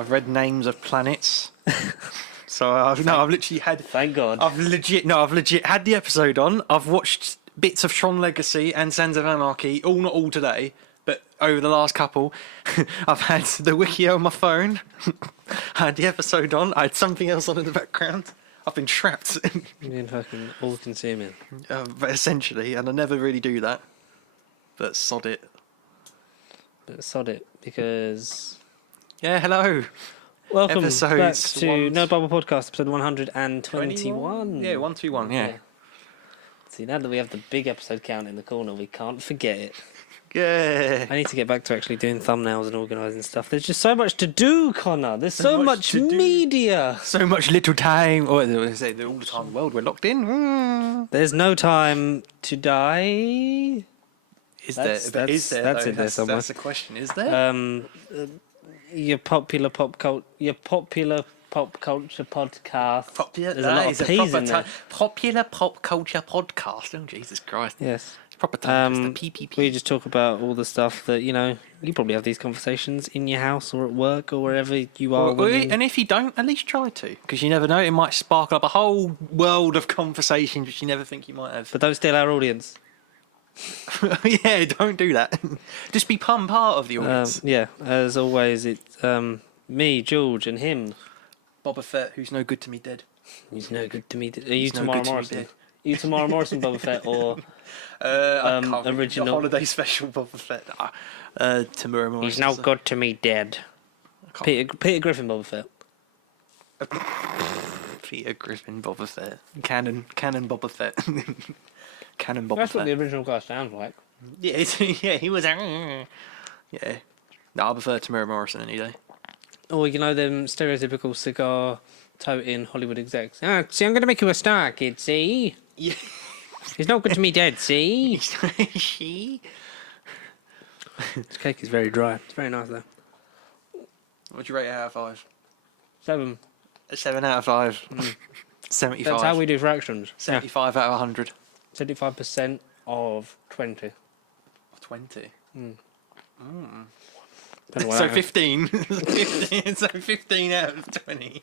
I've read names of planets. So I've literally had. Thank God. I've legit had the episode on. I've watched bits of Tron Legacy and Sons of Anarchy. Not all today, but over the last couple, I've had the wiki on my phone. I had the episode on. I had something else on in the background. I've been trapped. Being fucking all-consuming. But essentially, and I never really do that. But sod it. Because... Yeah, hello. Welcome back Episodes to No Bubble Podcast, episode 121. Yeah, 121, yeah. See, now that we have the big episode count in the corner, we can't forget it. Yeah. I need to get back to actually doing thumbnails and organising stuff. There's just so much to do, Connor. There's so much media. So much little time. Or they say all the time in the world we're locked in. There's no time to die. That's it there somewhere. That's the question. Is there? Your popular pop culture podcast. There's a lot of P's in there. Popular pop culture podcast. Oh, Jesus Christ. Yes. It's proper time. It's the PPP. We just talk about all the stuff that, you probably have these conversations in your house or at work or wherever you are. And if you don't, at least try to. Because you never know, it might spark up a whole world of conversations which you never think you might have. But don't steal our audience. Yeah, don't do that. Just be part of the audience. Yeah, as always, it's me, George, and him. Boba Fett, who's no good to me dead. He's no good to me. Are you Tamara Morrison? Are you Tamara Morrison, Boba Fett, or original the holiday special Boba Fett? Tamara Morrison. He's no good to me dead. Peter Griffin, Boba Fett. Peter Griffin, Boba Fett. Canon Boba Fett. Canon Boba That's Fett. what the original guy sounds like. Yeah, he was. Yeah. No, I prefer Tamara Morrison any day. Or, them stereotypical cigar-toting Hollywood execs. See, I'm going to make you a star, kid, see? Yeah. He's not good to me dead, see? She? This cake is very dry. It's very nice, though. What'd you rate it out of 5? 7. A 7 out of 5. 75. That's how we do fractions. 75 out of 100. 75% of 20. 20? So 15. 15. So 15 out of 20.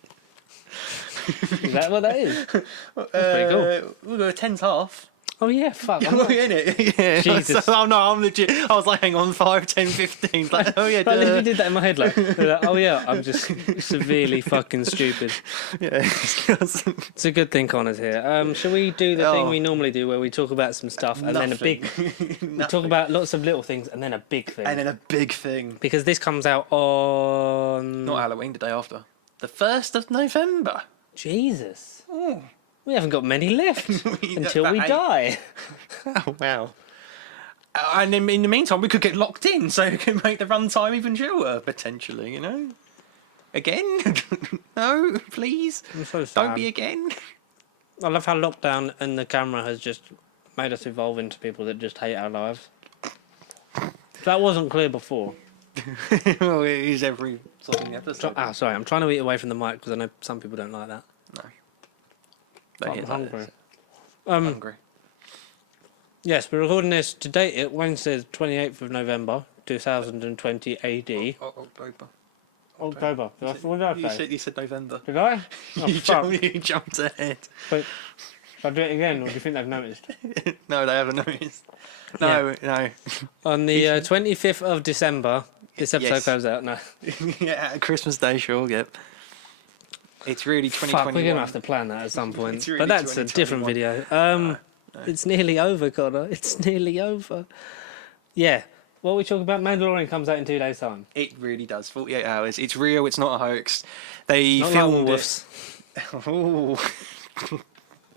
Is that what that is? That's pretty cool. We'll go 10's half. Oh, yeah, fuck. Yeah, we're in it. Yeah. Jesus. So, I'm legit. I was like, hang on, 5, 10, 15. Like, oh, yeah, I literally did that in my head. Like, oh, yeah, I'm just severely fucking stupid. Yeah. It's a good thing Connor's here. Shall we do the thing we normally do where we talk about some stuff and then a big... we talk about lots of little things and then a big thing. And then a big thing. Because this comes out on... Not Halloween, the day after. The 1st of November. Jesus. Oh. We haven't got many left until we die. Oh, wow. And in the meantime, we could get locked in, so we can make the runtime even shorter, potentially, Again? No, please. I'm so sad. Don't be again. I love how lockdown and the camera has just made us evolve into people that just hate our lives. That wasn't clear before. Well, it is every sort of episode. Sorry, I'm trying to eat away from the mic because I know some people don't like that. No. I'm hungry. Hungry. Yes, we're recording this to date it Wednesday, 28th of November, 2020 AD. October. What did I say? You said November. Did I? Oh, you jumped ahead. But shall I do it again, or do you think they've noticed? No, they haven't noticed. No. On the 25th of December, this episode comes out. No. Yeah, Christmas Day, sure, yep. It's really 2021. Fuck, we're going to have to plan that at some point. Really but that's a different video. No. It's nearly over, Connor. It's nearly over. Yeah. What we talk about, Mandalorian comes out in 2 days' time. It really does. 48 hours. It's real. It's not a hoax. They not filmed like it. Oh.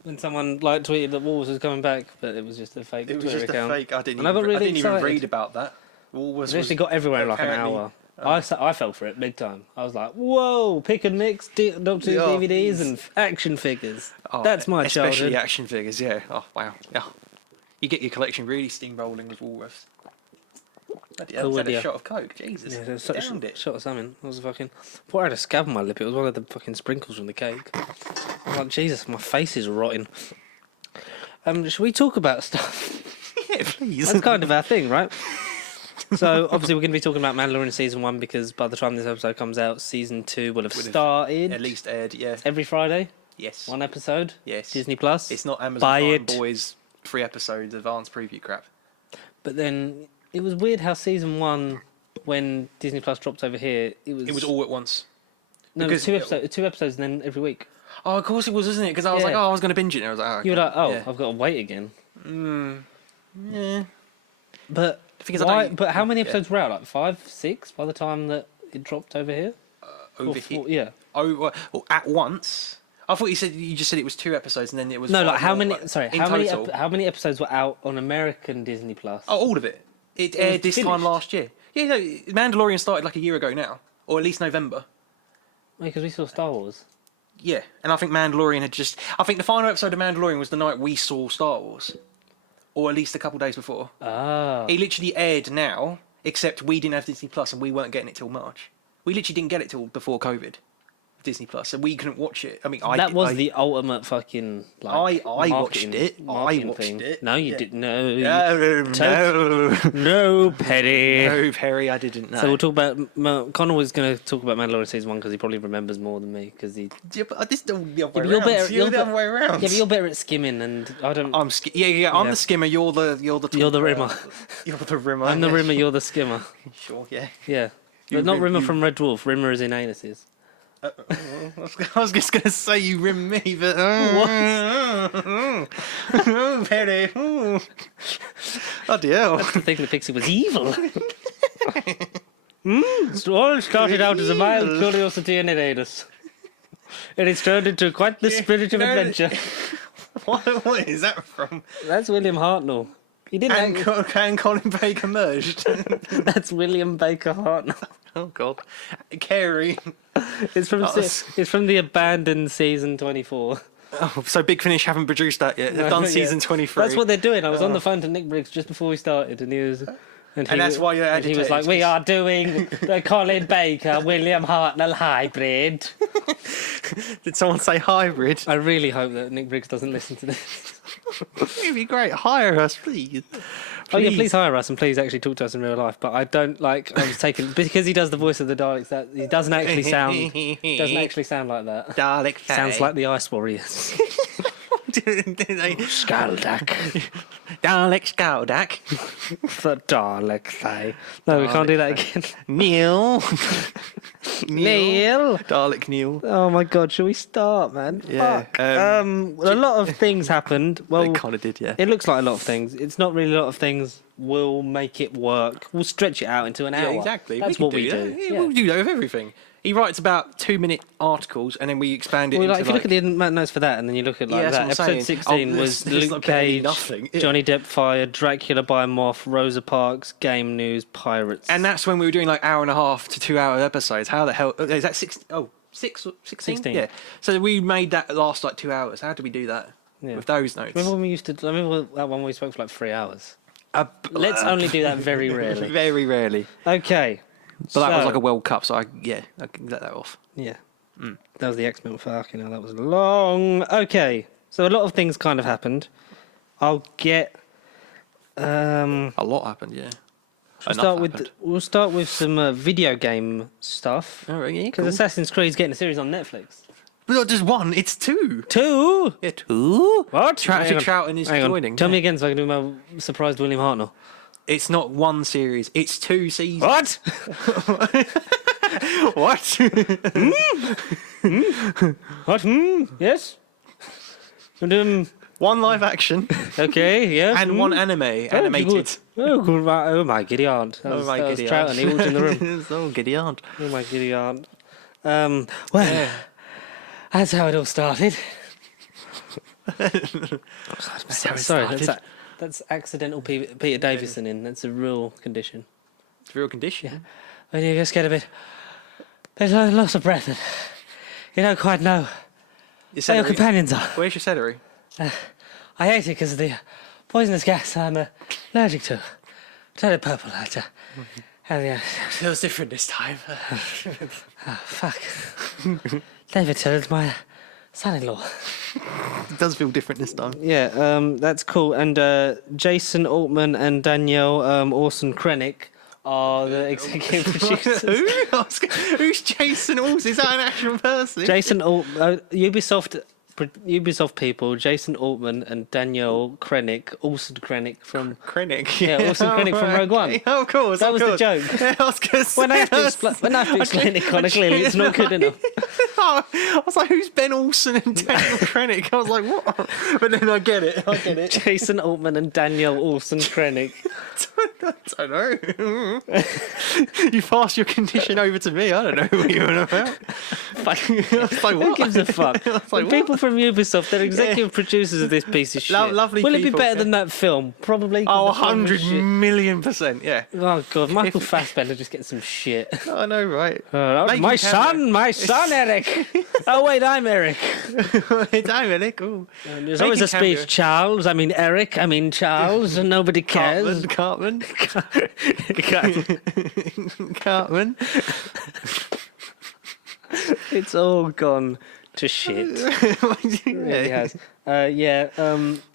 When someone tweeted that Wolves was coming back, but it was just a fake Twitter account. It was just a fake. I didn't really even read about that. Wolves it actually got everywhere in like an hour. I fell for it big time. I was like, whoa, pick and mix Doctor Who DVDs and action figures. That's my childhood. Especially action figures, yeah. Oh, wow. Yeah. You get your collection really steamrolling with Woolworths. I had a shot of Coke, Jesus. Yeah, downed it. Shot of something. I was fucking... I thought I had a scab on my lip. It was one of the fucking sprinkles from the cake. I was like, Jesus, my face is rotting. Should we talk about stuff? Yeah, please. That's kind of our thing, right? So obviously we're going to be talking about Mandalorian season 1 because by the time this episode comes out, season 2 will have started. At least aired, yeah. Every Friday. Yes. 1 episode. Yes. Disney Plus. It's not Amazon Buy Prime it. Boys 3 episodes advanced preview crap. But then it was weird how season 1, when Disney Plus dropped over here, it was all at once. no, it was two episodes, and then every week. Oh, of course it was, isn't it? Because I was Yeah. like, I was going to binge it. And I was like, okay. You were like, oh, yeah. I've got to wait again. Yeah. But The thing is, I why? don't- But how many yeah. episodes were out? Like 5, 6 by the time that it dropped over here. Over Or here. 4, yeah. Oh, well, at once. I thought you just said it was 2 episodes and then it was. No, 5 like how more, many? but Sorry, in how many? total- How many episodes were out on American Disney Plus? Oh, all of it. It was aired this time finished. last year. Yeah, no, Mandalorian started like a year ago now, or at least November. Because we saw Star Wars. Yeah, and I think Mandalorian had just. I think the final episode of Mandalorian was the night we saw Star Wars, or at least a couple days before. Ah. It literally aired now, except we didn't have Disney Plus and we weren't getting it till March. We literally didn't get it till before COVID. Disney Plus, so we couldn't watch it. I mean, That was the ultimate fucking like. I watched marketing- it. I marketing watched thing. it. No, you Yeah. didn't. No. No, No, Petty. no, Perry, I didn't know. So we'll talk about. Connor was going to talk about Mandalorian season 1 because he probably remembers more than me because he. Yeah, but this don't the other Yeah, way but you're around. better- You're you're the other way around. Yeah, but you're better at skimming, and I don't. I'm I'm Yeah. the skimmer. You're the You're the talker. rimmer. You're the rimmer. I'm the yeah. rimmer. You're the skimmer. Sure, yeah. Yeah, You but not rim- rimmer you- from Red Dwarf. Rimmer is in anuses. I was just gonna say you rim me, but Perry. Bloody hell. I think the pixie was evil. It all started out as a mild curiosity in anus. And it's turned into quite the spirit of no. adventure. What is that from? That's William Hartnell. He didn't. And Colin Baker merged. That's William Baker Hartnell. Oh God, Carey. It's from That's- it's from the abandoned season 24. Oh, so Big Finish haven't produced that yet. They've done Yeah. season 23. That's what they're doing. I was on the phone to Nick Briggs just before we started, and he was. And that's why you're and he was agitated, like, "We 'cause- are doing the Colin Baker William Hartnell hybrid." Did someone say hybrid? I really hope that Nick Briggs doesn't listen to this. It'd be great. Hire us, please. Oh yeah, please hire us and please actually talk to us in real life. But I don't like. I was taken because he does the voice of the Daleks. That he doesn't actually sound. Doesn't actually sound like that. Dalek. Sounds like the Ice Warriors. Skaldak. Dalek Skaldak. The Dalek they. No, we can't do that again. Neil. Neil. Dalek Neil. Oh my God, shall we start, man? Yeah, Fuck. A lot of things happened. Well, They kind of did, yeah. it looks like a lot of things. It's not really a lot of things. We'll make it work. We'll stretch it out into an hour. Yeah, exactly. That's can what we that. do. Yeah, Yeah. we'll do that with everything. He writes about 2-minute articles and then we expand it Well, into like, if you look at the notes for that, and then you look at like Yeah, that, that's what I'm episode saying. 16 Oh, was there's Luke not barely Cage, nothing. Yeah. Johnny Depp fired, Dracula by Moth, Rosa Parks, game news, pirates. And that's when we were doing like hour and a half to 2-hour episodes. How the hell is that 6? Oh, 6 or 16? 16. Yeah. So we made that last like 2 hours. How did we do that? Yeah. With those notes. Remember when we used to? I remember that one we spoke for like 3 hours. Let's Uh, only do that very rarely. Very rarely. Okay. But that was So- like a World Cup, so I can let that off. Yeah. That was the X-Men. Fucking hell, that was long. Okay. So a lot of things kind of happened. I'll get. A lot happened, yeah. We'll start with some video game stuff. All right, yeah, Because cool. Assassin's Creed's getting a series on Netflix. But not just one, it's 2. 2? Yeah, 2? What? Troughton is Hang on. joining. Tell yeah. me again so I can do my surprised William Hartnell. It's not one series, it's 2 seasons. What? What? What? Yes? And, One live action okay, yeah. and one anime animated. Oh, good. Oh my giddy aunt. That was, that was giddy Troughton. He walked in the room. Oh, giddy aunt. Oh my giddy aunt. Well, that's how it all started. Sorry, that's accidental Peter Davison in. That's a real condition. It's a real condition. When you just get a bit, there's a loss of breath and you don't quite know Your where your celery. companions are. Where's your celery? I hate it because of the poisonous gas I'm allergic to. Turn it purple. Yeah. Feels different this time. Fuck. David Till's my son-in-law. It does feel different this time. Yeah, that's cool. And Jason Altman and Danielle Orson Krennic Oh, the executive producer. Who's Jason Olsen? Is that an actual person? Jason Ubisoft people, Jason Altman and Danielle Olsen Krennic from Krennic. Yeah, Olsen Krennic from Rogue One. Oh, of course. That was the joke. Yeah, I was going to say. When I have to explain it clearly, it's not good enough. I was like, who's Ben Olsen and Daniel Krennic? I was like, what? But then I get it. Jason Altman and Danielle Olsen Krennic. I don't know. You passed your condition over to me. I don't know what you're on about. Who gives a fuck? The people from Ubisoft, they're executive producers of this piece of shit. Lovely Will it be people, better than that film? Probably. Oh, 100 million%, yeah. Oh, God. Michael Fassbender just getting some shit. I know, right? My son, Eric. Oh, wait, I'm Eric. I'm Eric. Ooh. There's always a speech. Charles, I mean Eric, I mean Charles, and nobody cares. Cartman. It's all gone to shit. It really has.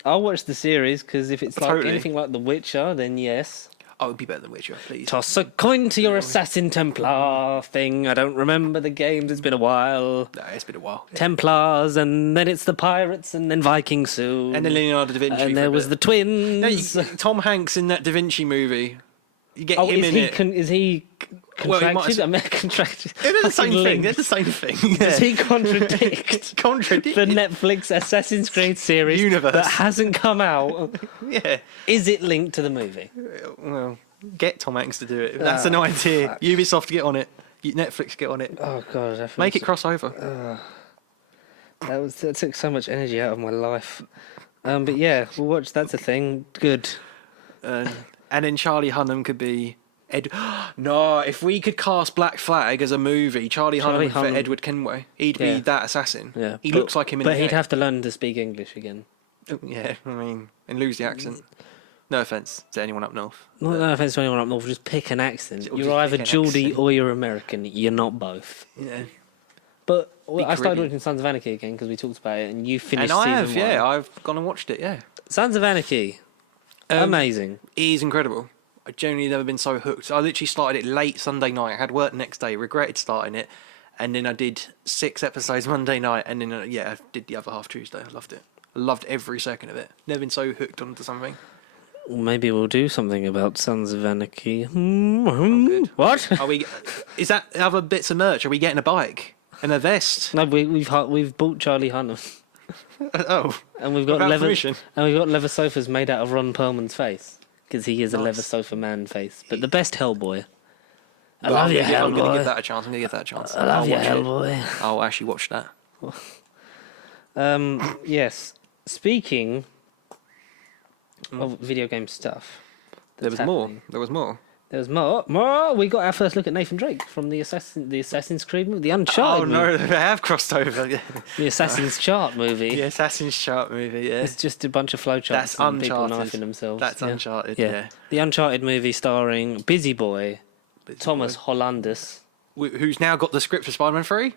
I'll watch the series because if it's like anything like The Witcher, then yes. Oh, it'd be better than Witcher, please. Toss a coin to your Assassin Templar thing. I don't remember the games. It's been a while. No, it's been a while. Yeah. Templars, and then it's the pirates, and then Vikings soon. And then Leonardo da Vinci. And there was the twins. No, Tom Hanks in that Da Vinci movie. You get him in it. Is he contracted? I mean, contracted. They're the same thing. They're the same thing. Yeah. Does he contradict the Netflix Assassin's Creed series universe that hasn't come out? Yeah. Is it linked to the movie? Well, get Tom Hanks to do it. That's an idea. Fuck. Ubisoft, get on it. Netflix, get on it. Oh, God. Make it crossover. That took so much energy out of my life. But yeah, we'll watch. That's a thing. Good. And then Charlie Hunnam could be No, if we could cast Black Flag as a movie, Charlie Hunnam for Edward Kenway, he'd be that assassin. Yeah, he looks like him in the But he'd have to learn to speak English again. Yeah, I mean, and lose the accent. No offence to anyone up north. No offence to anyone up north, just pick an accent. You're either Geordie or you're American. You're not both. Yeah. But I started watching Sons of Anarchy again because we talked about it, and you finished season 1. Yeah, I've gone and watched it, yeah. Sons of Anarchy. Amazing. It is incredible. I genuinely never been so hooked. I literally started it late Sunday night. I had work the next day, regretted starting it, and then I did 6 episodes Monday night, and then I did the other half Tuesday. I loved it. I loved every second of it. Never been so hooked onto something. Well, maybe we'll do something about Sons of Anarchy. Good. What? Is that other bits of merch? Are we getting a bike and a vest? No, we've bought Charlie Hunnam. Oh, and we've got leather sofas made out of Ron Perlman's face because he is a leather sofa man face. But the best Hellboy. I love you, Hellboy. I'm going to give that a chance. I love you, Hellboy. I'll actually watch that. Yes. Speaking of video game stuff, there was more. We got our first look at Nathan Drake from the Assassin's Creed movie, the Uncharted movie. Oh no, they have crossed over. The Assassin's Chart movie. The Assassin's Chart movie, yeah. It's just a bunch of flowcharts and people knifing themselves. That's Uncharted, yeah. The Uncharted movie starring Busy Boy, Thomas Hollandus. Who's now got the script for Spider-Man 3?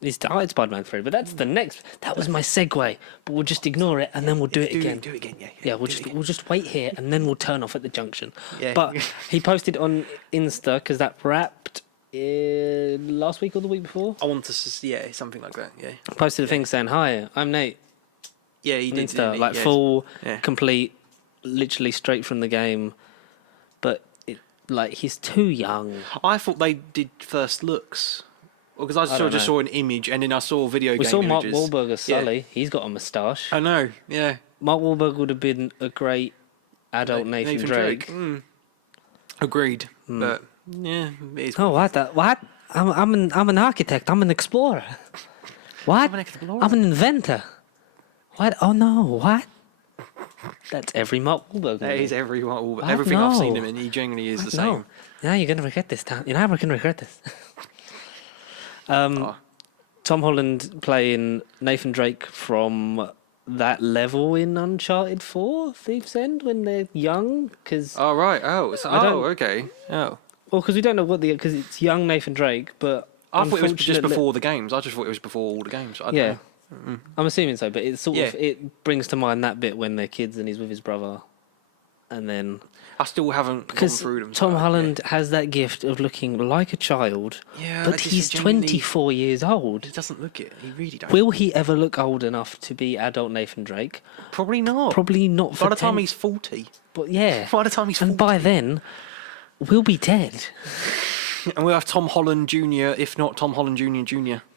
He's started Spider-Man 3, but that's the next. That was my segue, but we'll just ignore it and then we'll do it again. Do it again, yeah. Yeah, we'll just wait here and then we'll turn off at the junction. Yeah. But he posted on Insta because that wrapped last week or the week before. I want to, something like that. Yeah. Posted a thing saying, "Hi, I'm Nate." Yeah, he did. Insta, full, complete, literally straight from the game, but he's too young. I thought they did first looks. Well, because I just saw an image, and then I saw video game images. We saw Mark Wahlberg as Sully. Yeah. He's got a moustache. I know, yeah. Mark Wahlberg would have been a great adult Nathan Drake. Agreed. But, yeah. Oh, what? I'm an architect. I'm an explorer. What? I'm an inventor. What? Oh, no. What? That's every Mark Wahlberg movie. That is every Mark Wahlberg. Everything I've seen him in, he genuinely is the same. Yeah, you're going to regret this, Tom. You're never going to regret this. Tom Holland playing Nathan Drake from that level in Uncharted 4, Thief's End, when they're young. Oh, right. Okay. Oh. Well, because we don't know because it's young Nathan Drake, but I thought it was just before the games. I just thought it was before all the games. I don't know. I'm assuming so, but it's it brings to mind that bit when they're kids and he's with his brother. and then I still haven't gone because through them. Tom so, Holland has that gift of looking like a child, Yeah, but I just he's genuinely- 24 years old. He doesn't look it. He really don't. Will he ever look old enough to be adult Nathan Drake? Probably not. Probably not for By the time 10 he's 40. But yeah. By the time he's 40. And by then, we'll be dead. And we'll have Tom Holland Jr., if not Tom Holland Jr.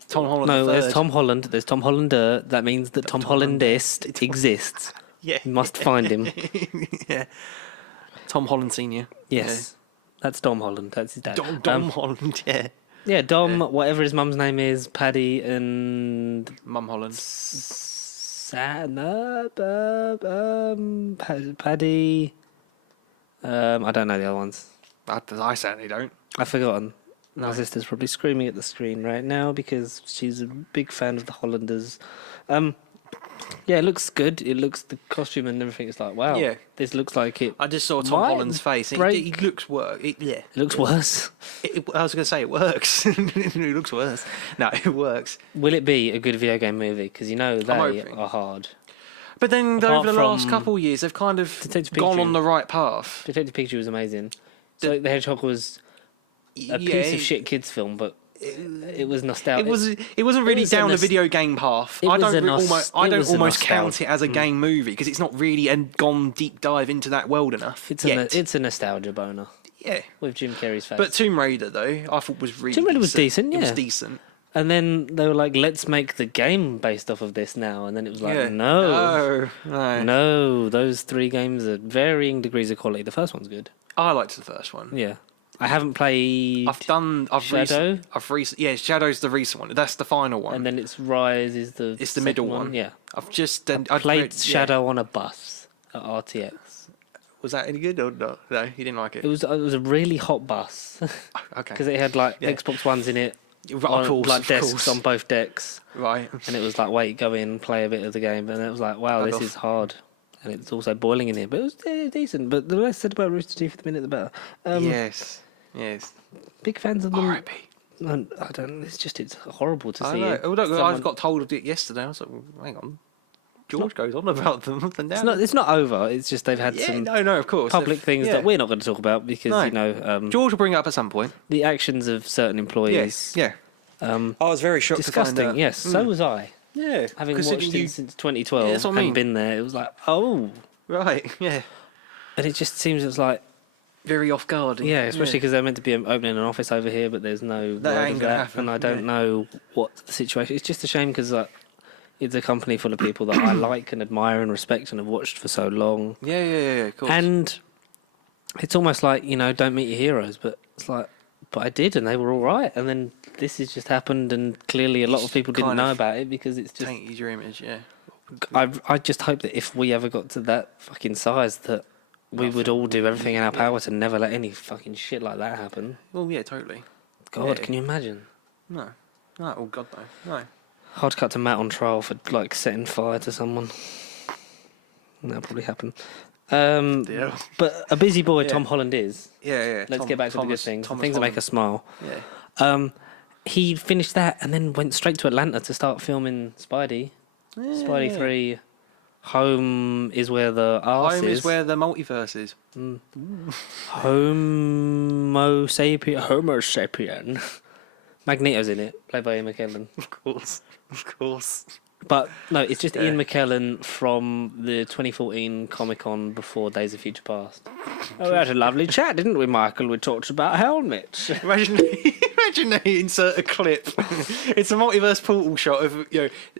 Tom Holland No, the there's third. Tom Holland. There's Tom Hollander. That means that Tom Hollandist exists. Yeah. You must find him. Yeah. Tom Holland Sr. Yes. That's Dom Holland. That's his dad. Dom Holland, yeah. Yeah, Dom, whatever his mum's name is, Paddy and... Mum Holland. Paddy... I don't know the other ones. I certainly don't. I've forgotten. No. My sister's probably screaming at the screen right now because she's a big fan of the Hollanders. Yeah, it looks good. It looks, the costume and everything is like, wow. Yeah. This looks like it. I just saw Tom Might Holland's face. break- He looks Yeah. It looks worse. I was going to say it works. It looks worse. No, it works. Will it be a good video game movie? Because you know they hoping. are hard. But then Apart over the last from couple of years, they've kind of Detective gone Pikachu. on the right path. Detective Pikachu was amazing. So the Hedgehog was a piece of shit kids film, but it was nostalgic. It wasn't really was a down the nos- video game path. It I was don't a nos- almost it was a count nostalgia. it as a game movie because it's not really gone deep dive into that world enough. It's yet. a nostalgia boner Yeah. with Jim Carrey's face. But Tomb Raider though, I thought was really Tomb Raider was decent, It was yeah. decent. and then they were like, let's make the game based off of this now. And then it was like, Yeah. no. No. Those 3 games are varying degrees of quality. The first one's good. I liked the first one. Yeah. I haven't played Shadow. Yeah, Shadow's the recent one. That's the final one. And then it's Rise is the It's the second middle one. Yeah. I've just I played Shadow on a bus at RTX. Was that any good or no? No, you didn't like it. It was a really hot bus Okay. because it had like Yeah. Xbox Ones in it, Of on, course, like of desks course. on both decks, Right. and it was like, wait, go in, play a bit of the game, and it was like, wow, Bug this off. is hard, and it's also boiling in here, but it was decent. But the less said about Rooster Teeth, the minute the better. Yes. Big fans of them. R.I.P. I don't. It's horrible to I see. know. it. Oh, look, I Someone- got told of it yesterday. I was like, well, hang on. George goes on about them up and down. It's not over. It's just they've had Yeah, some no, of course. public things Yeah. that we're not going to talk about because No. George will bring it up at some point. the actions of certain employees. Yes. Yeah. Um, I was very shocked disgusting. to find out. Yes, so was I. Yeah. Having considering watched it since 2012 Yeah, that's what I mean. and been there, it was like, oh, Right. Yeah. and it just seems it's like, Very off guard. yeah, especially because they're meant to be opening an office over here, but there's no That word ain't of gonna that, happen, and I don't yeah. know what the situation. It's just a shame because like, it's a company full of people that I like and admire and respect and have watched for so long, Yeah. Of course. and it's almost like don't meet your heroes, but it's like, but I did, and they were all right, and then this has just happened, and clearly a lot of people didn't kind know of about it because it's just. tainted your image. Yeah. I just hope that if we ever got to that fucking size, that we would all do everything in our power to never let any fucking shit like that happen. Well, yeah, totally. God, Yeah. can you imagine? No. Oh God, no. No. Hard cut to Matt on trial for like setting fire to someone. That'll probably happen. Yeah. But a busy boy Yeah. Tom Holland is. Yeah. Let's get back to the good things, the things that make us smile. Yeah. He finished that and then went straight to Atlanta to start filming Spidey. Spidey 3. Home is where the arse Home is. is where the multiverse is. Homo sapien. Magneto's in it, played by Ian McKellen. Of course. But no, it's just Ian McKellen from the 2014 Comic Con before Days of Future Past. Oh, we had a lovely chat, didn't we, Michael? We talked about helmets. Imagine they insert a clip. It's a multiverse portal shot of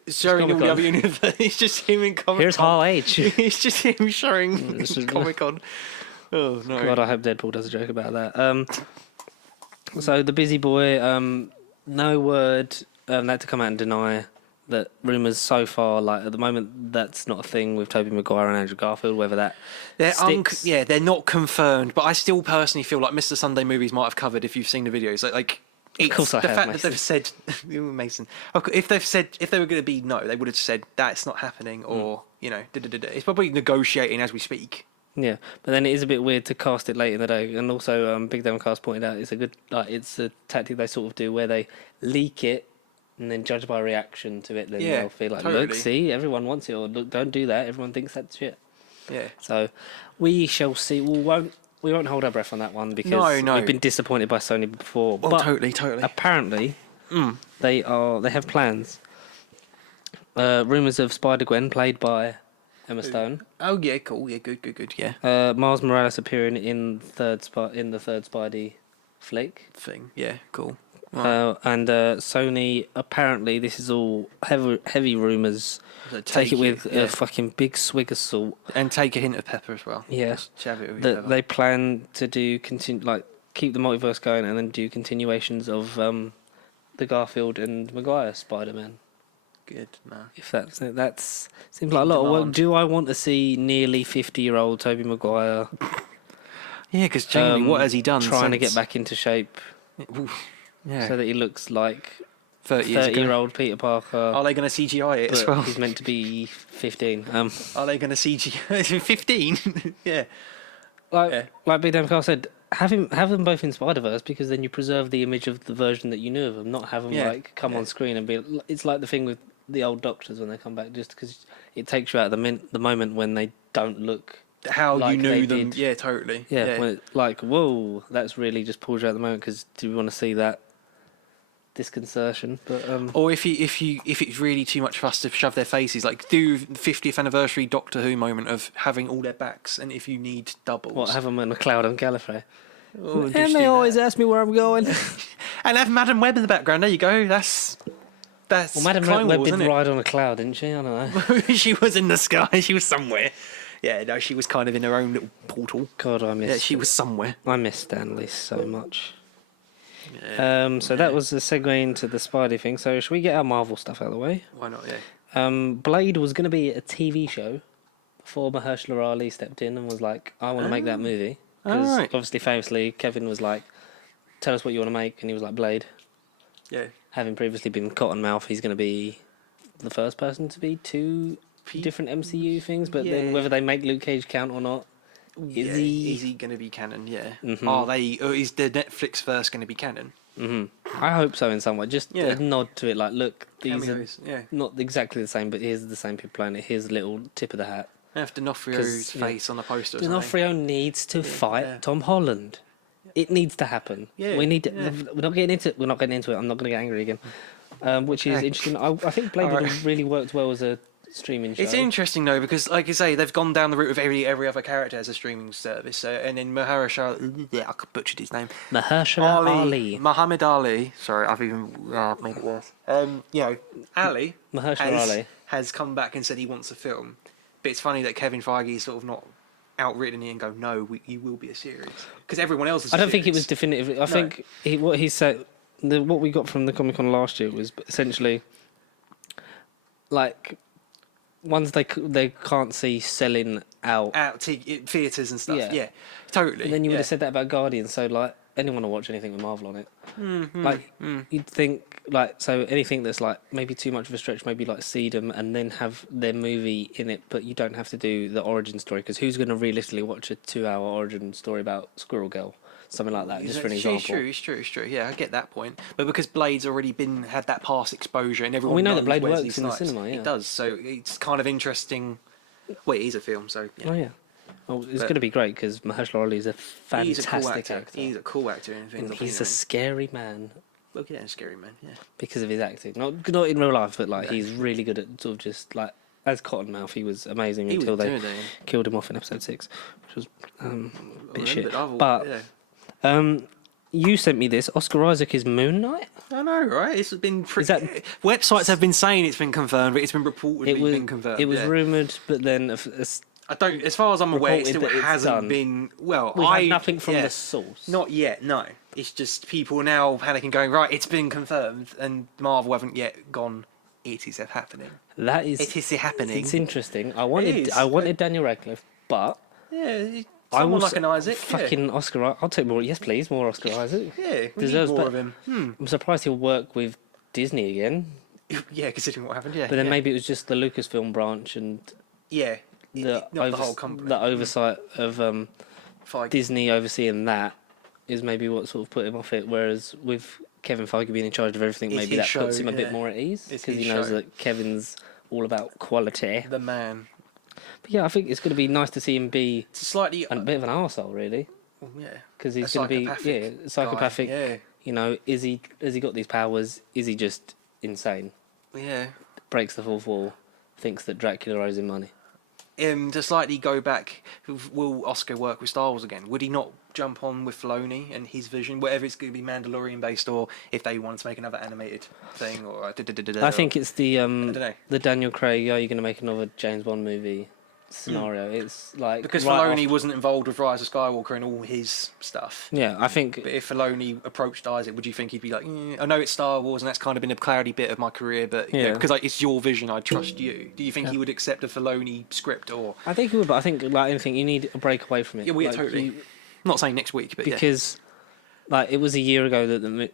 showing all the Comic-Con. other universe. It's just him in Comic Con. Here's Hall H. It's just him showing This is- Comic Con. Oh no! God, I hope Deadpool does a joke about that. So the busy boy, no word. They had to come out and deny that rumours so far. Like at the moment, that's not a thing with Tobey Maguire and Andrew Garfield. Whether that They're sticks. they're not confirmed, but I still personally feel like Mr. Sunday Movies might have covered if you've seen the videos. It's course I the have, fact Mason. that they've said Mason. If they were going to be no, they would have said that's not happening, or it's probably negotiating as we speak. Yeah, but then it is a bit weird to cast it late in the day, and also Big Damn Cast pointed out it's a tactic they sort of do where they leak it and then judge by reaction to it. Then Yeah, they'll feel like, totally. look, see, everyone wants it, or look, don't do that. Everyone thinks that's shit. Yeah. So we shall see. We won't hold our breath on that one because No. we've been disappointed by Sony before. Well, but totally. apparently, they have plans. Rumors of Spider-Gwen played by Emma Stone. Oh yeah, cool. Yeah, good. Yeah. Miles Morales appearing in the third Spidey flick. Thing. Yeah, cool. And Sony, apparently, this is all heavy rumours. So Take it with a fucking big swig of salt. and take a hint of pepper as well. Yeah. Just shove it with That pepper. they plan to do keep the multiverse going and then do continuations of the Garfield and Maguire Spider-Man. Good. No. If that's seems like a lot of work. Do I want to see nearly 50-year-old Tobey Maguire? Yeah, because genuinely, what has he done? Trying to get back into shape, Yeah. so that he looks like 30 years ago. 30-year-old Peter Parker. Are they going to CGI it as but well? he's meant to be 15. Are they going to CGI 15? Yeah. Like Big Damn Carl said, have them both in Spider-Verse because then you preserve the image of the version that you knew of them, not have them come on screen and be. It's like the thing with the old Doctors when they come back, just because it takes you out of the moment when they don't look How like you knew they them. did. Yeah, totally. Yeah, when whoa, that's really just pulls you out of the moment because do we want to see that disconcertion? But Or if it's really too much for us to shove their faces, like do 50th anniversary Doctor Who moment of having all their backs, and if you need doubles, have them in a cloud on Gallifrey? Oh, just And do they that. always ask me where I'm going. And have Madam Web in the background. There you go. That's Well, Madam Clone Web Wars, did isn't it? ride on a cloud, didn't she? I don't know. She was in the sky. She was somewhere. Yeah, no, she was kind of in her own little portal. God, I miss. Yeah, she was somewhere. I miss Stanley so much. Yeah. So that was the segue into the Spidey thing. So should we get our Marvel stuff out of the way? Why not? Yeah. Blade was going to be a TV show before Mahershala Ali stepped in and was like, "I want to make that movie." Because Alright. obviously, famously, Kevin was like, "Tell us what you want to make," and he was like, "Blade." Yeah. Having previously been Cottonmouth, he's going to be the first person to be two different MCU things. But then whether they make Luke Cage count or not, is he going to be canon? Yeah. Mhm. Are they? Or is the Netflix verse going to be canon? I hope so in some way. Just a nod to it, like, look, these Cameos, are not exactly the same, but here's the same people playing it. Here's a little tip of the hat. Have D'Onofrio's face on the poster. Or something. D'Onofrio needs to fight Tom Holland. It needs to happen. Yeah, we need. To, We're not getting into it. We're not getting into it. I'm not going to get angry again. Which is interesting. I think Blade would have really worked well as a streaming show. It's interesting though because, like you say, they've gone down the route of every other character as a streaming service. And then Mahershala, I butchered his name. Mahershala Ali. Muhammad Ali. Sorry, I've even made it worse. Ali. Mahershala Ali has come back and said he wants a film. But it's funny that Kevin Feige is sort of not outwritten it and go, no, you will be a series because everyone else is. I don't think it was definitive. I think what he said, what we got from the Comic-Con last year was essentially like ones they can't see selling out theaters and stuff. Yeah, totally. And then you would have said that about Guardians. So like anyone will watch anything with Marvel on it. You'd think so anything that's like maybe too much of a stretch, maybe like seed them and then have their movie in it, but you don't have to do the origin story because who's going to realistically watch a 2-hour origin story about Squirrel Girl? Something like that, just for an example. It's true. Yeah, I get that point. But because Blade's already had that past exposure and everyone we know knows that Blade Wesley works in the Snipes. cinema, yeah. It does, so it's kind of interesting. Well, it is a film, so yeah. Oh yeah. Well, it's going to be great because Mahershala Ali is a fantastic actor. He's a cool actor in things. And he's a scary man. Look at that scary man, yeah. Because of his acting, not in real life, but like he's really good at sort of just like as Cottonmouth, he was amazing until they killed him off in episode 6, which was a bit shit. But you sent me this. Oscar Isaac is Moon Knight. I know, right? It's been websites have been saying it's been confirmed, but it's been reportedly been confirmed. It was rumoured, but then I don't. As far as I'm aware, it still hasn't been. Well, we had nothing from the source. Not yet. No, it's just people now panicking, going right. It's been confirmed, and Marvel haven't yet gone. It is happening. It is happening. It's interesting. I wanted Daniel Radcliffe, but someone like an Isaac. Fucking Oscar. I'll take more. Yes, please, more Oscar Isaac. Yeah, deserves more of him. I'm surprised he'll work with Disney again. Yeah, considering what happened. Yeah, but then maybe it was just the Lucasfilm branch and the whole company. The oversight of Disney overseeing that is maybe what sort of put him off it. Whereas with Kevin Feige being in charge of everything, maybe that puts him a bit more at ease because he knows that Kevin's all about quality. The man. But yeah, I think it's going to be nice to see him be It's a slightly a bit of an arsehole, really, yeah, because he's a going to be psychopathic. guy, yeah, You know, has he got these powers? Is he just insane? yeah. Breaks the fourth wall, thinks that Dracula owes him money. To slightly go back, will Oscar work with Star Wars again? Would he not jump on with Filoni and his vision, whatever it's going to be Mandalorian based, or if they wanted to make another animated thing, or I think it's the I don't know. the Daniel Craig. Are you going to make another James Bond movie scenario? It's like Because right Filoni after- wasn't involved with Rise of Skywalker and all his stuff. Yeah, I think But if Filoni approached Isaac, would you think he'd be like, I know it's Star Wars and that's kind of been a cloudy bit of my career, but Yeah. because like, it's your vision, I trust you. Do you think he would accept a Filoni script or? I think he would, but I think like anything, you need a break away from it. Yeah, like, totally. you- I'm not saying next week, but because like it was a year ago that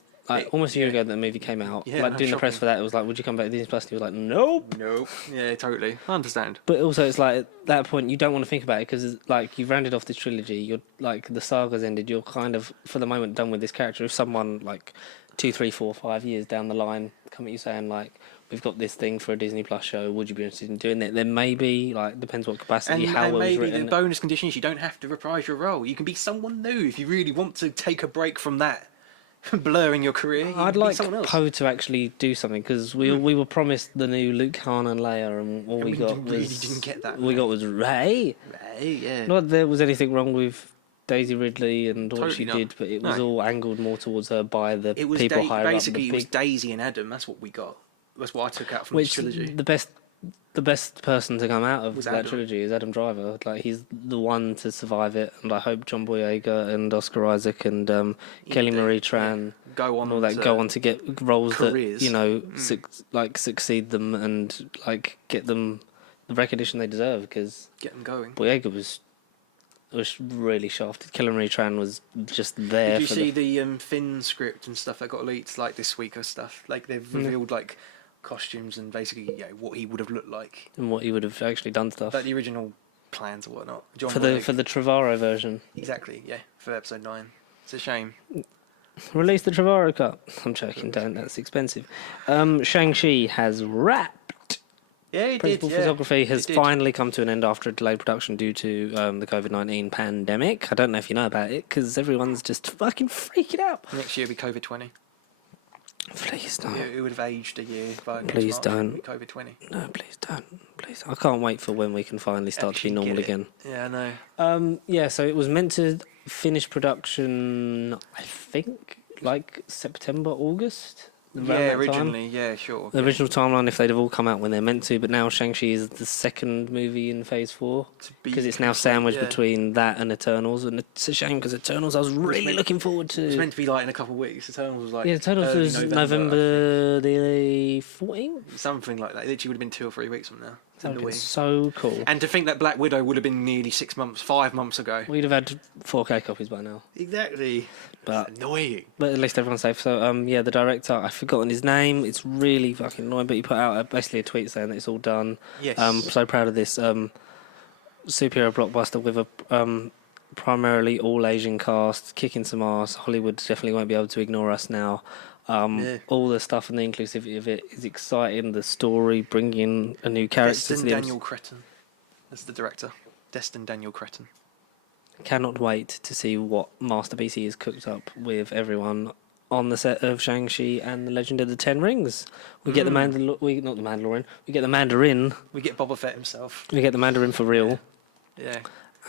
almost a year yeah. ago that the movie came out. Yeah, like no, doing the press shocking. for that, it was like, would you come back to Disney Plus? And he was like, nope. nope. Yeah, totally. I understand. But also, it's like at that point, you don't want to think about it because, like, you've rounded off this trilogy. You're like the saga's ended. You're kind of, for the moment, done with this character. If someone like 2, 3, 4, 5 years down the line come at you saying like, we've got this thing for a Disney Plus show, would you be interested in doing it? Then maybe, like, depends what capacity, how And well it's maybe written. the bonus condition is you don't have to reprise your role. You can be someone new if you really want to take a break from that blurring your career. You I'd can be like someone else. Poe to actually do something because we were promised the new Luke, Han, and Leia, and all we got really was didn't get that. we got was Rey. Right, yeah. Not that there was anything wrong with Daisy Ridley and what Totally she not. did, but it was No. all angled more towards her by the It was people higher basically up. it was Daisy and Adam. That's what we got. That's what I took out from Which this trilogy. the best person to come out of Was that Adam. trilogy is Adam Driver. Like he's the one to survive it, and I hope John Boyega and Oscar Isaac and Kelly Indeed, Marie Tran Go on and all that go on to get roles careers. that you know succeed them and like get them the recognition they deserve. Because get them going. Boyega was really shafted. Kelly Marie Tran was just there. Did you for see the Finn script and stuff that got leaked like this week or stuff? Like they've revealed like costumes and basically what he would have looked like, and what he would have actually done stuff like the original plans or whatnot. John for Boyega. the Trevorrow version. Exactly, yeah, for episode 9. It's a shame. Release the Trevorrow cut. I'm joking, don't. That's expensive. Shang-Chi has wrapped. Yeah, it did. Principal Yeah. photography has It did. finally come to an end after a delayed production due to the COVID-19 pandemic. I don't know if you know about it because everyone's just fucking freaking out. Next year will be COVID 20. Please don't. It would have aged a year by next Please March, don't. it'll be COVID 20. No, please don't. Please. I can't wait for when we can finally start to be Actually normal get it. again. Yeah, I know. Yeah, so it was meant to finish production, I think, like September, August. around Yeah, that time. originally, yeah, sure. The original timeline, if they'd have all come out when they're meant to, but now Shang-Chi is the second movie in Phase 4 because it's now sandwiched between that and Eternals, and it's a shame because Eternals I was really looking forward to. It was meant to be like in a couple of weeks. Eternals was like Yeah, Eternals early was November the 14th. something like that. It literally would have been 2 or 3 weeks from now. It's That in would the have been week. so cool. And to think that Black Widow would have been nearly 5 months ago. We'd have had 4K copies by now. Exactly. But It's annoying. But at least everyone's safe. So, yeah, the director, I've forgotten his name. It's really fucking annoying. But he put out basically a tweet saying that it's all done. Yes. So proud of this superhero blockbuster with a primarily all Asian cast, kicking some ass. Hollywood definitely won't be able to ignore us now. Yeah. All the stuff and the inclusivity of it is exciting. The story, bringing a new character to Destin the Daniel Cretton. That's the director. Destin Daniel Cretton. Cannot wait to see what masterpiece he has cooked up with everyone on the set of Shang-Chi and the Legend of the Ten Rings. We get the not the Mandalorian. We get the Mandarin. We get Boba Fett himself. We get the Mandarin for real. Yeah.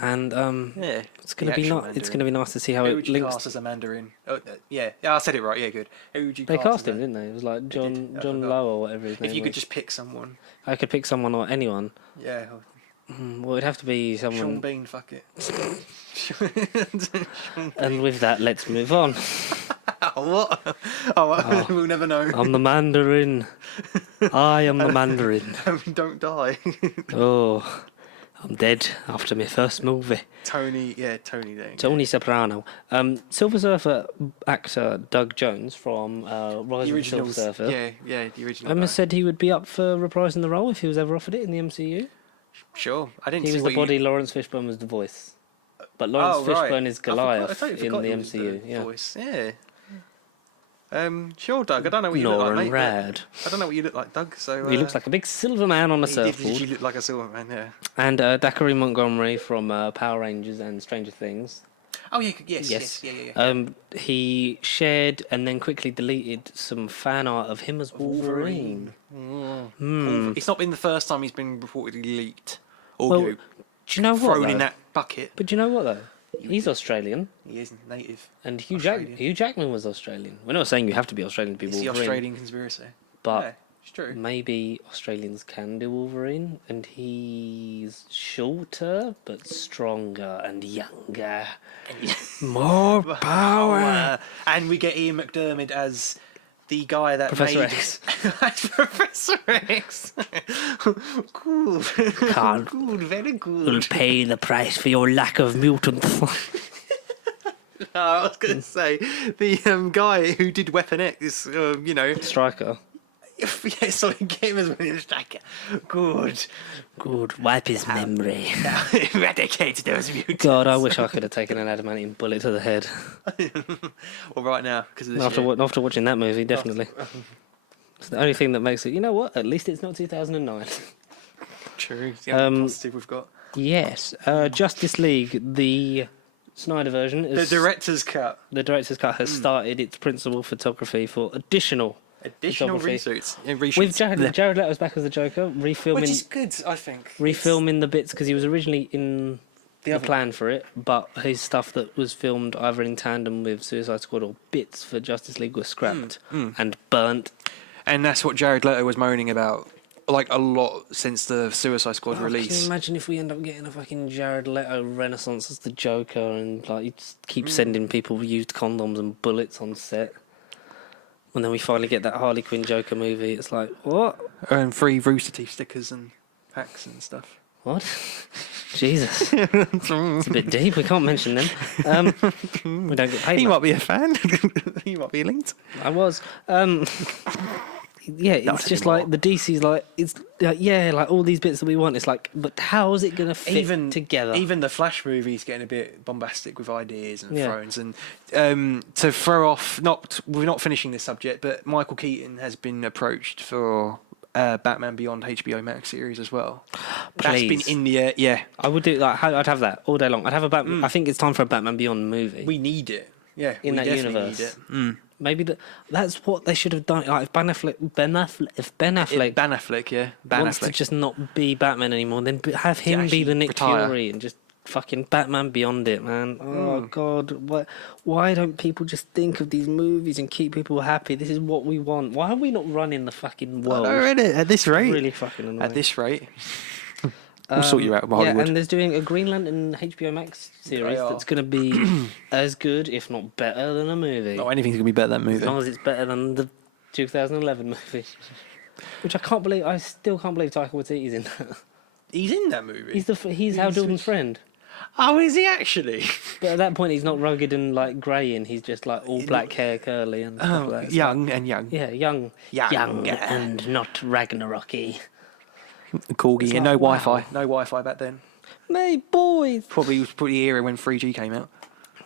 And Yeah. it's gonna be it's gonna be nice to see how Who it would you links. cast as a Mandarin? Oh, yeah. Yeah, I said it right. Yeah, good. Who would you They cast cast as him, a- didn't they? It was like did. I John forgot. Lowe or whatever his name If you was. could just pick someone. I could pick someone or anyone. Yeah. Well, it'd have to be Sean someone. Bean, fuck it. And with that, let's move on. What? Oh, we'll never know. I'm the Mandarin. I am the Mandarin. Don't die. Oh, I'm dead after my first movie. Tony Dang. Tony Soprano. Silver Surfer actor Doug Jones from Rise The of the Silver originals. Surfer. Yeah, the original. guy. Said he would be up for reprising the role if he was ever offered it in the MCU. Sure. I didn't He see was what the body, Lawrence Fishburne was the voice. But Lawrence right. Fishburne is I Goliath totally in forgot the he was MCU. the Yeah. voice. Yeah. Sure, Doug. I don't know what you look like, Nor and mate. Rad. I don't know what you look like, Doug. So He looks like a big silver man on a Did surfboard. you look like a silver man? Yeah. And Daiquiri Montgomery from Power Rangers and Stranger Things. Oh yes. He shared and then quickly deleted some fan art of him as Wolverine. It's not been the first time he's been reportedly leaked or Well, do you know what? thrown in Though? that bucket. But do you know what though? He's Australian, He is native. and Australian. Hugh Jackman was Australian. We're not saying you have to be Australian to be It's the Wolverine, Australian conspiracy. but Yeah, it's true. maybe Australians can do Wolverine, and he's shorter but stronger and younger. More power. And we get Ian McDermott as the guy that Professor made X. as Professor X. Cool. Can't. Cool. Very Will good. pay the price for your lack of mutants. No, I was going to say the guy who did Weapon X. Striker. Yeah, so he came as a striker. Good. Good. Wipe his memory. Eradicate those mutants. God, I wish I could have taken an adamantium bullet to the head. Well, right now, because of this After watching that movie, definitely. It's the only thing that makes it. You know what? At least it's not 2009. True. It's the only positive we've got. Yes. Justice League, the Snyder version, The is director's cut. the director's cut has started its principal photography for additional photography. reshoots. Yeah, reshoots. With Jared Leto's back as the Joker, refilming Which is good, I think. refilming the bits because he was originally in the other plan for it, but his stuff that was filmed either in tandem with Suicide Squad or bits for Justice League was scrapped and burnt. And that's what Jared Leto was moaning about, like, a lot since the Suicide Squad Can you release. imagine if we end up getting a fucking Jared Leto renaissance as the Joker and like you just keep sending people used condoms and bullets on set? And then we finally get that Harley Quinn Joker movie. It's like, what? And free Rooster Teeth stickers and packs and stuff. What? Jesus. It's a bit deep. We can't mention them. We don't get paid. He much. might be a fan. He might be linked. I was. Yeah, it's just anymore. like the DC's like, it's like, yeah, like all these bits that we want. It's like, but how is it going to fit together? Even the Flash movie's getting a bit bombastic with ideas and Yeah. thrones. And to throw off, we're not finishing this subject, but Michael Keaton has been approached for Batman Beyond HBO Max series as well. That's been Please. in the air. Yeah, I would do like I'd have that all day long. I'd have a Batman. I think it's time for a Batman Beyond movie. we need it. Yeah, In we that definitely universe. need it. Maybe that's what they should have done. Like if Ben Affleck Ben Affleck, yeah, Ben wants to Affleck. just not be Batman anymore, then have him be actually the Nick retire. Fury and just fucking Batman Beyond it, man. Oh God, why don't people just think of these movies and keep people happy? This is what we want. Why are we not running the fucking world? At this rate, Really fucking annoying. at this rate, we'll sort you out with Hollywood. Yeah, and there's doing a Green Lantern HBO Max series They are. that's going to be as good, if not better, than a movie. No, anything's gonna be better than that As movie. long as it's better than the 2011 movie. Which I can't believe. I still can't believe Taika Waititi's in that. He's in that movie. He's Hal Jordan's friend. Oh, is he actually? But at that point, he's not rugged and like greying. He's just like all black hair, curly, and stuff like that. It's young and young. like- yeah, young, Young. and not Ragnarocky. Corgi It's and like, no wow. Wi-Fi. No Wi-Fi back then. Hey boys! Probably was pretty era when 3G came out.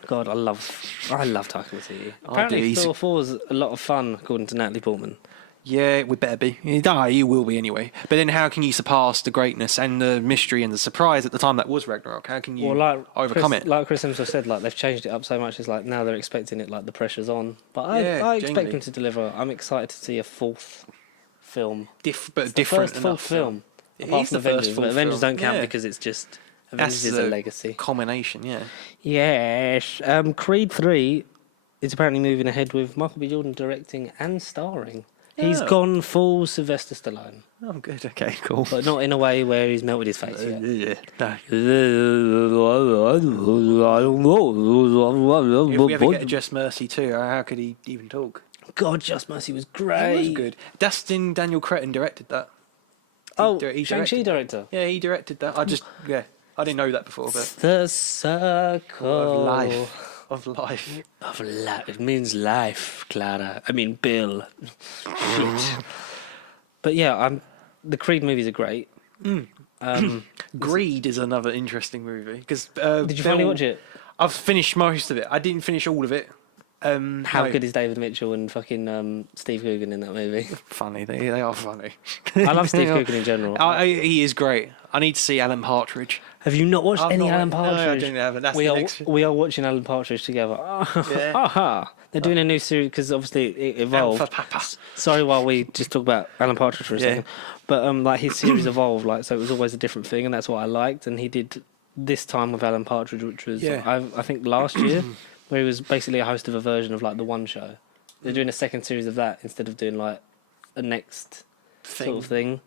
God, I love Taika Waititi. do, Apparently, he's- Thor 4 is a lot of fun, according to Natalie Portman. Yeah, we better be. You will be anyway. But then how can you surpass the greatness and the mystery and the surprise at the time that was Ragnarok? How can you Well, like overcome Chris, it? Like Chris Hemsworth said, like they've changed it up so much. It's like now they're expecting it, like the pressure's on. But I expect genuinely. them to deliver. I'm excited to see a fourth film. But It's different the first full enough. film. It Apart is from the first Avengers, full but Avengers film, don't count yeah. because it's just That's Avengers is a the legacy. Combination, yeah. Yes. Creed 3 is apparently moving ahead with Michael B. Jordan directing and starring. He's Oh. gone full Sylvester Stallone, Oh, good. Okay, cool. but not in a way where he's melted his face yet. Yeah. No. If we ever get a Just Mercy too, how could he even talk? God, Just Mercy was It great. was good. Dustin Daniel Cretton directed that. Oh, He Shang-Chi directed- director. Yeah, he directed that. I didn't know that before, but The circle of life. of life. It means life, Clara. I mean, Bill. Shit. But yeah, the Creed movies are great. Greed is another interesting movie because Did you finally watch it? I've finished most of it. I didn't finish all of it. How no, good is David Mitchell and fucking Steve Coogan in that movie? Funny, they are funny. I love Steve They are- Coogan in general. He is great. I need to see Alan Partridge. Have you not watched I've any not- Alan no, I Partridge? don't have it. That's we the are next- we are watching Alan Partridge together. Yeah. Aha! They're doing a new series because obviously it evolved. Alpha Papa. Sorry, while we just talk about Alan Partridge for a Yeah. second, but like his series evolved, like so it was always a different thing, and that's what I liked. And he did this time with Alan Partridge, which was Yeah. I think last year, where he was basically a host of a version of like the One Show. They're doing a second series of that instead of doing like a next sort of thing,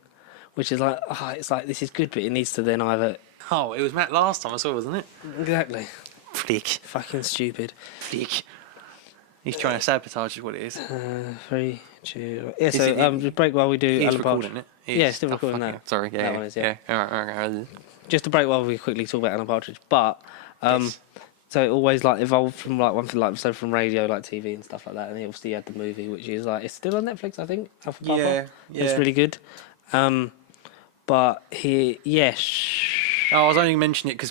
which is like it's like this is good, but it needs to then either Oh, it was Matt last time I saw, wasn't it? exactly Flick. fucking stupid. Flick. He's trying to sabotage is what it is. 3, 2. Yeah. Is So it- just break while we do He's Alan recording Partridge. it. Yeah, still Oh, recording fuck that. it. Sorry, yeah. That yeah, one is, yeah. All right. Just to break while we quickly talk about Alan Partridge, but Yes. so it always like evolved from like one thing like so from radio like TV and stuff like that, and he obviously had the movie which is like it's still on Netflix I think. Alpha Papa. Yeah. It's really good. But Oh, I was only mentioning it because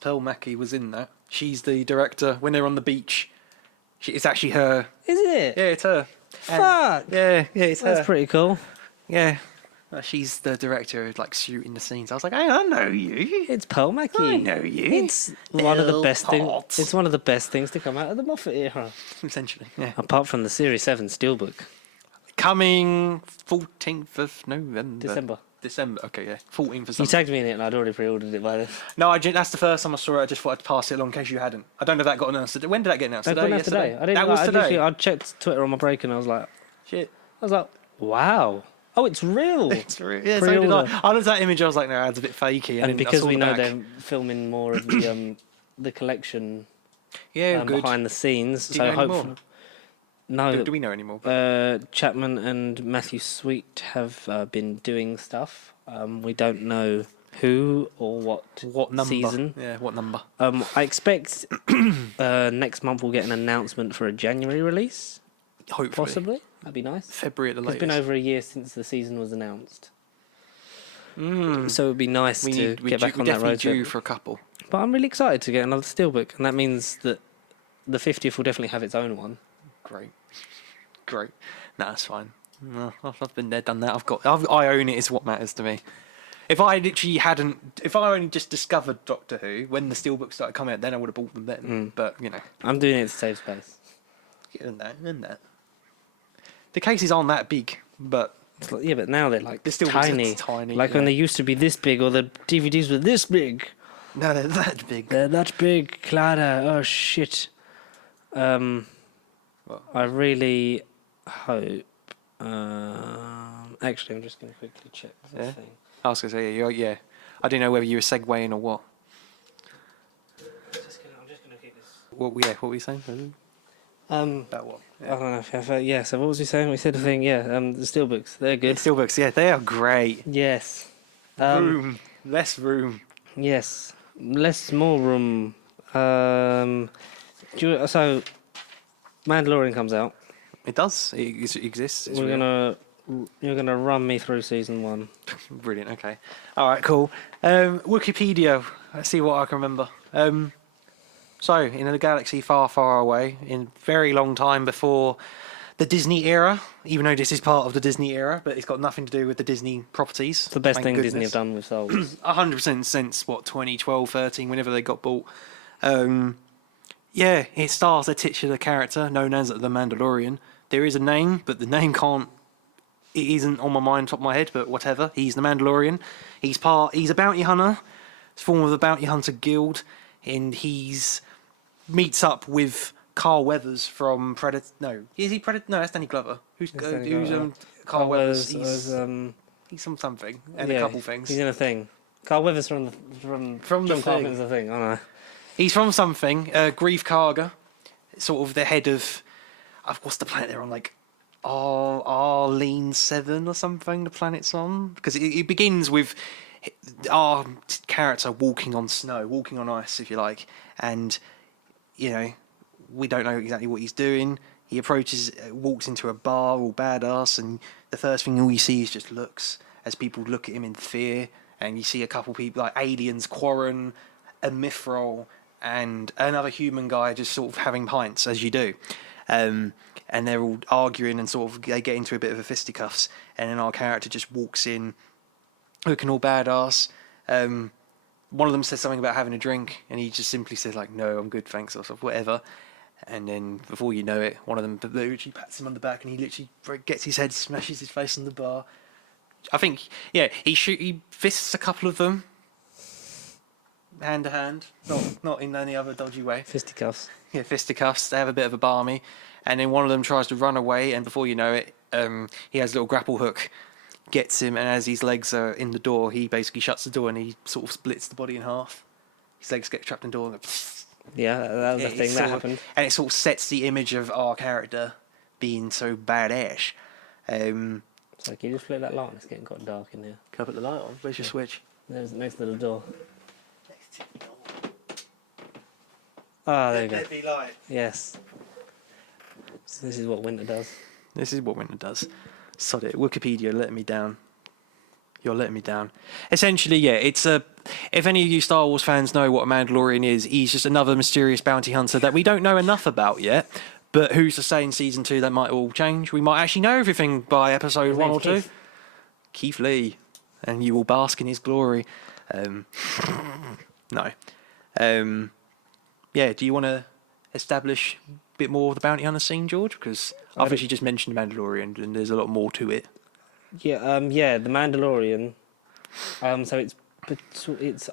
Pearl Mackie was in that. She's the director when they're on the beach. It's actually her. is it? Yeah, it's her. Fuck. Yeah, it's her. That's pretty cool. Yeah. She's the director of like shooting the scenes. I was like, hey, I know you. It's Pearl Mackie. I know you. It's one of the Bill best things. Potts. It's one of the best things to come out of the Moffat era, Essentially, yeah. apart from the Series 7 Steelbook. Coming 14th of November. December, okay, yeah. 14th of You December. tagged me in it, and I'd already pre-ordered it by then. No, that's the first time I saw it. I just thought I'd pass it along in case you hadn't. I don't know if that got announced. When did that get announced? That got announced today. I didn't. That was I today. literally- I checked Twitter on my break, and I was like, Shit. wow. Oh, it's real. It's yeah, so did Pre-order. I looked at that image, I was like, no, that's a bit fakey. And then I because saw we the know back. they're filming more of the collection Yeah, good. behind the scenes, Do you so know any more? hopefully, no. Do we know anymore? Chapman and Matthew Sweet have been doing stuff. We don't know who or What number? season. Yeah, what number? I expect next month we'll get an announcement for a January release, Hopefully. possibly. That'd be nice. February at the It's latest. been over a year since the season was announced, Mm. so it'd be nice We to need, we get back do- on we that road definitely due trip. for a couple. But I'm really excited to get another Steelbook, and that means that the 50th will definitely have its own one. Great. No, that's fine. No, I've been there, done that. I own it is what matters to me. If I only just discovered Doctor Who when the Steelbook started coming out, then I would have bought them then. But, I'm doing it to save space. and that. The cases aren't that big, but It's like, yeah, but now they're like They're still tiny. tiny, Like when yeah. they used to be this big, or the DVDs were this big. no, they're that big. They're that big, Clara. Oh shit. What? I really hope. Actually, I'm just going to quickly check the Yeah? thing. I was going to say, yeah. I didn't know whether you were segueing or what. I'm just gonna keep this. What were you saying? About what? I don't know. Yeah. So what was we saying? We said the thing. Yeah. The steelbooks. They're good. Steelbooks, yeah, they are great. Yes. Less room. Yes. More room. So, Mandalorian comes out. It does. It exists. It's real. You're gonna run me through season 1. Brilliant. Okay. All right. Cool. Wikipedia. Let's see what I can remember. So, in a galaxy far, far away, in very long time before the Disney era, even though this is part of the Disney era, but it's got nothing to do with the Disney properties. It's the best thank thing goodness. Disney have done with Souls. 100% since 2012, 13, whenever they got bought. Yeah, it stars a titular character known as the Mandalorian. There is a name, but the name it isn't on my mind, top of my head, but whatever. He's the Mandalorian. He's a bounty hunter. It's form of the bounty hunter guild, and meets up with Carl Weathers from Predator. No, is he Predator? No, that's Danny Glover. Who's Danny Carl Glover. Weathers? was, He's something and yeah, a couple things. He's in a thing. Carl Weathers from From John the Thing. Carpenter's The Thing. I know. He's from something. Grief Karga, sort of the head of what's the planet they're on? Like Arlene 7 or something. The planet's on because it begins with our character walking on snow, walking on ice, if you like, and we don't know exactly what he's doing. He walks into a bar, all badass, and the first thing all you see is just looks as people look at him in fear, and you see a couple people like aliens, Quarren, a Mithril, and another human guy just sort of having pints, as you do. And they're all arguing and sort of they get into a bit of a fisticuffs. And then our character just walks in, looking all badass. One of them says something about having a drink, and he just simply says like, "No, I'm good, thanks," or whatever. And then before you know it, one of them literally pats him on the back, and he literally gets his head, smashes his face on the bar. I think, yeah, he fists a couple of them, hand to hand, not in any other dodgy way. Fisticuffs. Yeah, fisticuffs. They have a bit of a barmy, and then one of them tries to run away, and before you know it, he has a little grapple hook, gets him, and as his legs are in the door, he basically shuts the door and he sort of splits the body in half. His legs get trapped in the door. And Yeah, that was a thing that happened. And it sort of sets the image of our character being so badass. So can you just flip that light on? It's getting quite dark in here. Can I put the light on? Where's your switch? There's next to the door. Ah, there you go. Let it be light. Yes. So this is what winter does. This is what winter does. Sod it. Wikipedia letting me down. You're letting me down. Essentially, yeah, it's a... If any of you Star Wars fans know what a Mandalorian is, he's just another mysterious bounty hunter that we don't know enough about yet. But who's to say in Season 2 that might all change? We might actually know everything by Episode 1 or 2. Keith Lee. And you will bask in his glory. No. Yeah, do you want to establish a bit more of the bounty hunter scene, George? Because I've actually just mentioned Mandalorian, and there's a lot more to it. Yeah, the Mandalorian. So it's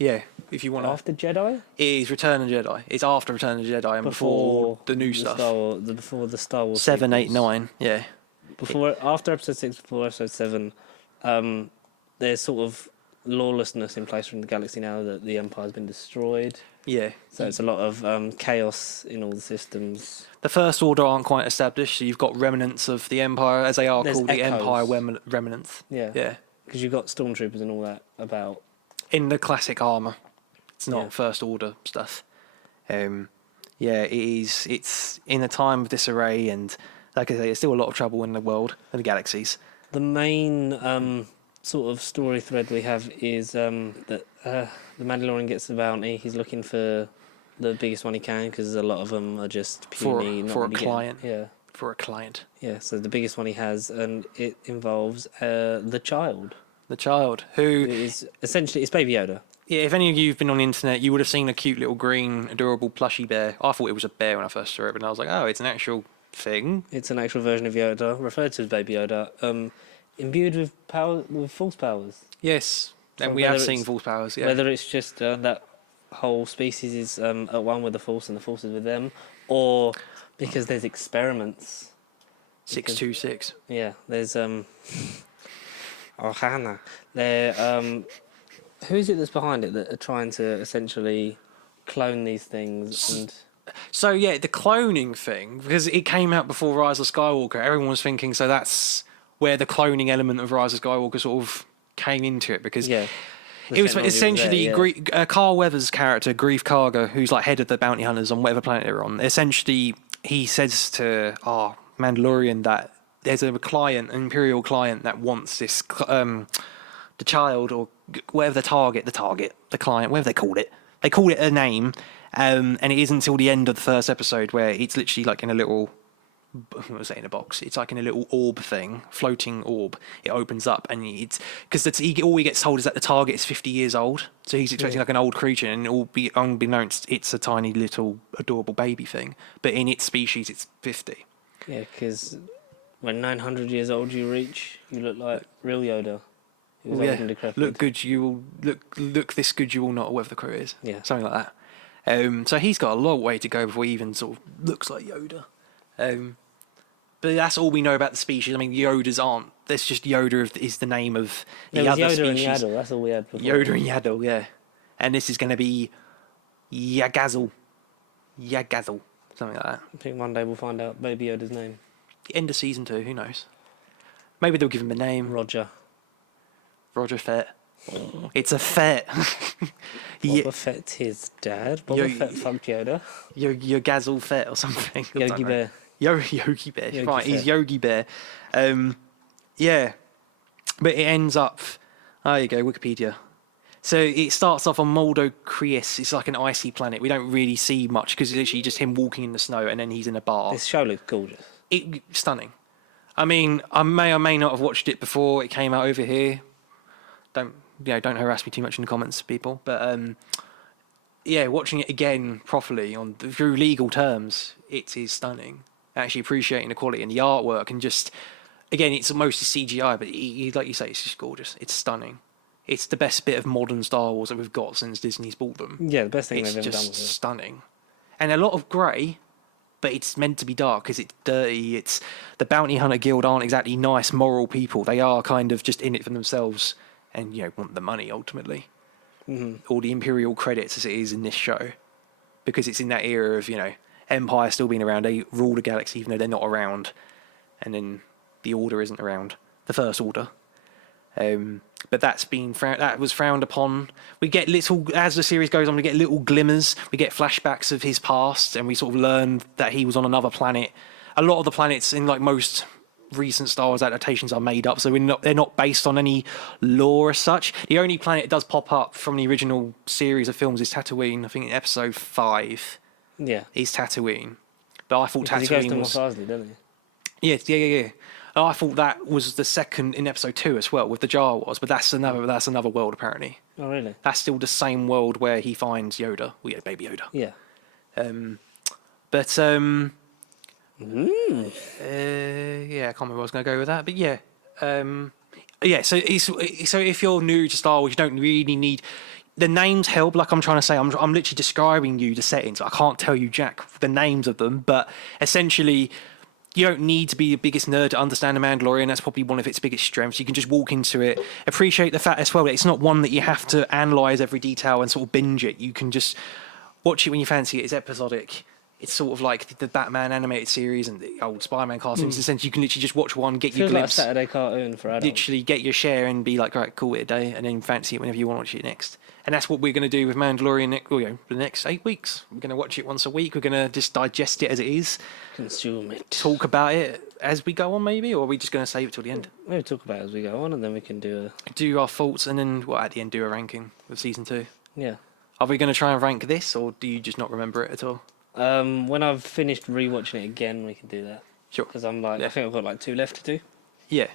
Yeah, if you want to. after Jedi? It is Return of the Jedi. It's after Return of the Jedi and before the new stuff. Before the Star Wars. 7, 8, sequels. 9, yeah. After Episode 6, before Episode 7, there's sort of lawlessness in place from the galaxy now that the Empire's been destroyed. Yeah. So it's a lot of chaos in all the systems. The First Order aren't quite established, so you've got remnants of the Empire, as they are There's called, the echoes. Empire remnants. Yeah. Yeah. Because you've got stormtroopers and all that about. In the classic armour. It's not Yeah. First Order stuff. Yeah, it is. It's in a time of disarray, and like I say, there's still a lot of trouble in the world and the galaxies. The main sort of story thread we have is that the Mandalorian gets the bounty. He's looking for the biggest one he can because a lot of them are just puny. For a not really client. Yeah. For a client. Yeah, so the biggest one he has, and it involves the child. The child, who... It is essentially, it's Baby Yoda. Yeah, if any of you have been on the internet, you would have seen a cute little green, adorable plushy bear. I thought it was a bear when I first saw it, but I was like, oh, it's an actual thing. It's an actual version of Yoda, referred to as Baby Yoda, imbued with power, with force powers. Yes, and So we have whether seen it's- Force powers, yeah. Whether it's just that whole species is at one with the Force and the Force is with them, or because there's experiments. 626. Yeah, there's Ohana. They're who is it that's behind it that are trying to essentially clone these things and So, yeah, the cloning thing, because it came out before Rise of Skywalker, everyone was thinking, so that's where the cloning element of Rise of Skywalker sort of came into it, because... yeah. It was essentially Carl Weathers' character, Grief Karga, who's like head of the bounty hunters on whatever planet they're on. Essentially, he says to Mandalorian that there's a client, an Imperial client, that wants this, the child or whatever the client, whatever they called it. They called it a name, and it isn't until the end of the first episode where it's literally like in a little... I was saying a box. It's like in a little orb thing, floating orb. It opens up, and it's because all he gets told is that the target is 50 years old. So he's expecting like an old creature, and all be unbeknownst, it's a tiny little adorable baby thing. But in its species, it's 50. Yeah, because when 900 years old you reach, you look like real Yoda. He was old and decrepit. Look good, you will look this good, you will not, or whatever the quote is. Yeah. Something like that. So he's got a long way to go before he even sort of looks like Yoda. But that's all we know about the species. I mean, Yodas aren't. That's just Yoda is the name of the There was other Yoda species. and Yaddle, that's all we had before. Yoda and Yaddle, yeah. And this is going to be Yagazzle, something like that. I think one day we'll find out Baby Yoda's name. The end of season 2, who knows? Maybe they'll give him a name. Roger. Roger Fett. It's a Fett. Boba Fett's his dad. Boba Fett fucked Yoda. Yogazzle Fett or something. I don't Yogi know. Bear. Yogi Bear. Yogi Right, he's Fett. Yogi Bear. Yeah. But it ends up... There you go, Wikipedia. So it starts off on Moldo Creus. It's like an icy planet. We don't really see much because it's literally just him walking in the snow, and then he's in a bar. This show looks gorgeous. Stunning. I mean, I may or may not have watched it before it came out over here. Don't harass me too much in the comments, people. But yeah, watching it again properly through legal terms, it is stunning. Actually appreciating the quality and the artwork, and just again, it's mostly CGI, but like you say, it's just gorgeous. It's stunning. It's the best bit of modern Star Wars that we've got since Disney's bought them. Yeah, the best thing It's they've ever done just with it. stunning, and a lot of grey. But it's meant to be dark because it's dirty. It's the Bounty Hunter Guild aren't exactly nice, moral people. They are kind of just in it for themselves and want the money ultimately. All the Imperial credits as it is in this show, because it's in that era of Empire still being around. They rule the galaxy even though they're not around, and then the Order isn't around. The First Order. But that was frowned upon. We get as the series goes on, we get little glimmers. We get flashbacks of his past, and we sort of learn that he was on another planet. A lot of the planets in most recent Star Wars adaptations are made up, so they're not based on any lore as such. The only planet that does pop up from the original series of films is Tatooine. I think in episode 5 is Tatooine. But I thought Because he goes Tatooine to was... Mos Eisley, doesn't he? Yeah. I thought that was the second in episode 2 as well, with the Jawas, but that's another world apparently. Oh, really? That's still the same world where he finds Yoda. Well, yeah, Baby Yoda. Yeah. Yeah, I can't remember where I was going to go with that, but yeah. So if you're new to Star Wars, you don't really need... The names help, like I'm trying to say. I'm literally describing you the settings. I can't tell you jack the names of them, but essentially... You don't need to be the biggest nerd to understand The Mandalorian. That's probably one of its biggest strengths. You can just walk into it, appreciate the fact as well that it's not one that you have to analyse every detail and sort of binge it. You can just watch it when you fancy it. It's episodic. It's sort of like the Batman animated series and the old Spider-Man cartoons. In the sense you can literally just watch one, get your Feels like a glimpse, Saturday cartoon for adults. literally get your share and be like, right, call it a day, and then fancy it whenever you want to watch it next. And that's what we're going to do with Mandalorian the next 8 weeks. We're going to watch it once a week. We're going to just digest it as it is. Consume it. Talk about it as we go on, maybe? Or are we just going to save it till the end? Maybe talk about it as we go on, and then we can do our thoughts, and then, at the end, do a ranking of Season 2. Yeah. Are we going to try and rank this, or do you just not remember it at all? When I've finished rewatching it again, we can do that. Sure. Because I think I've got 2 left to do. Yeah.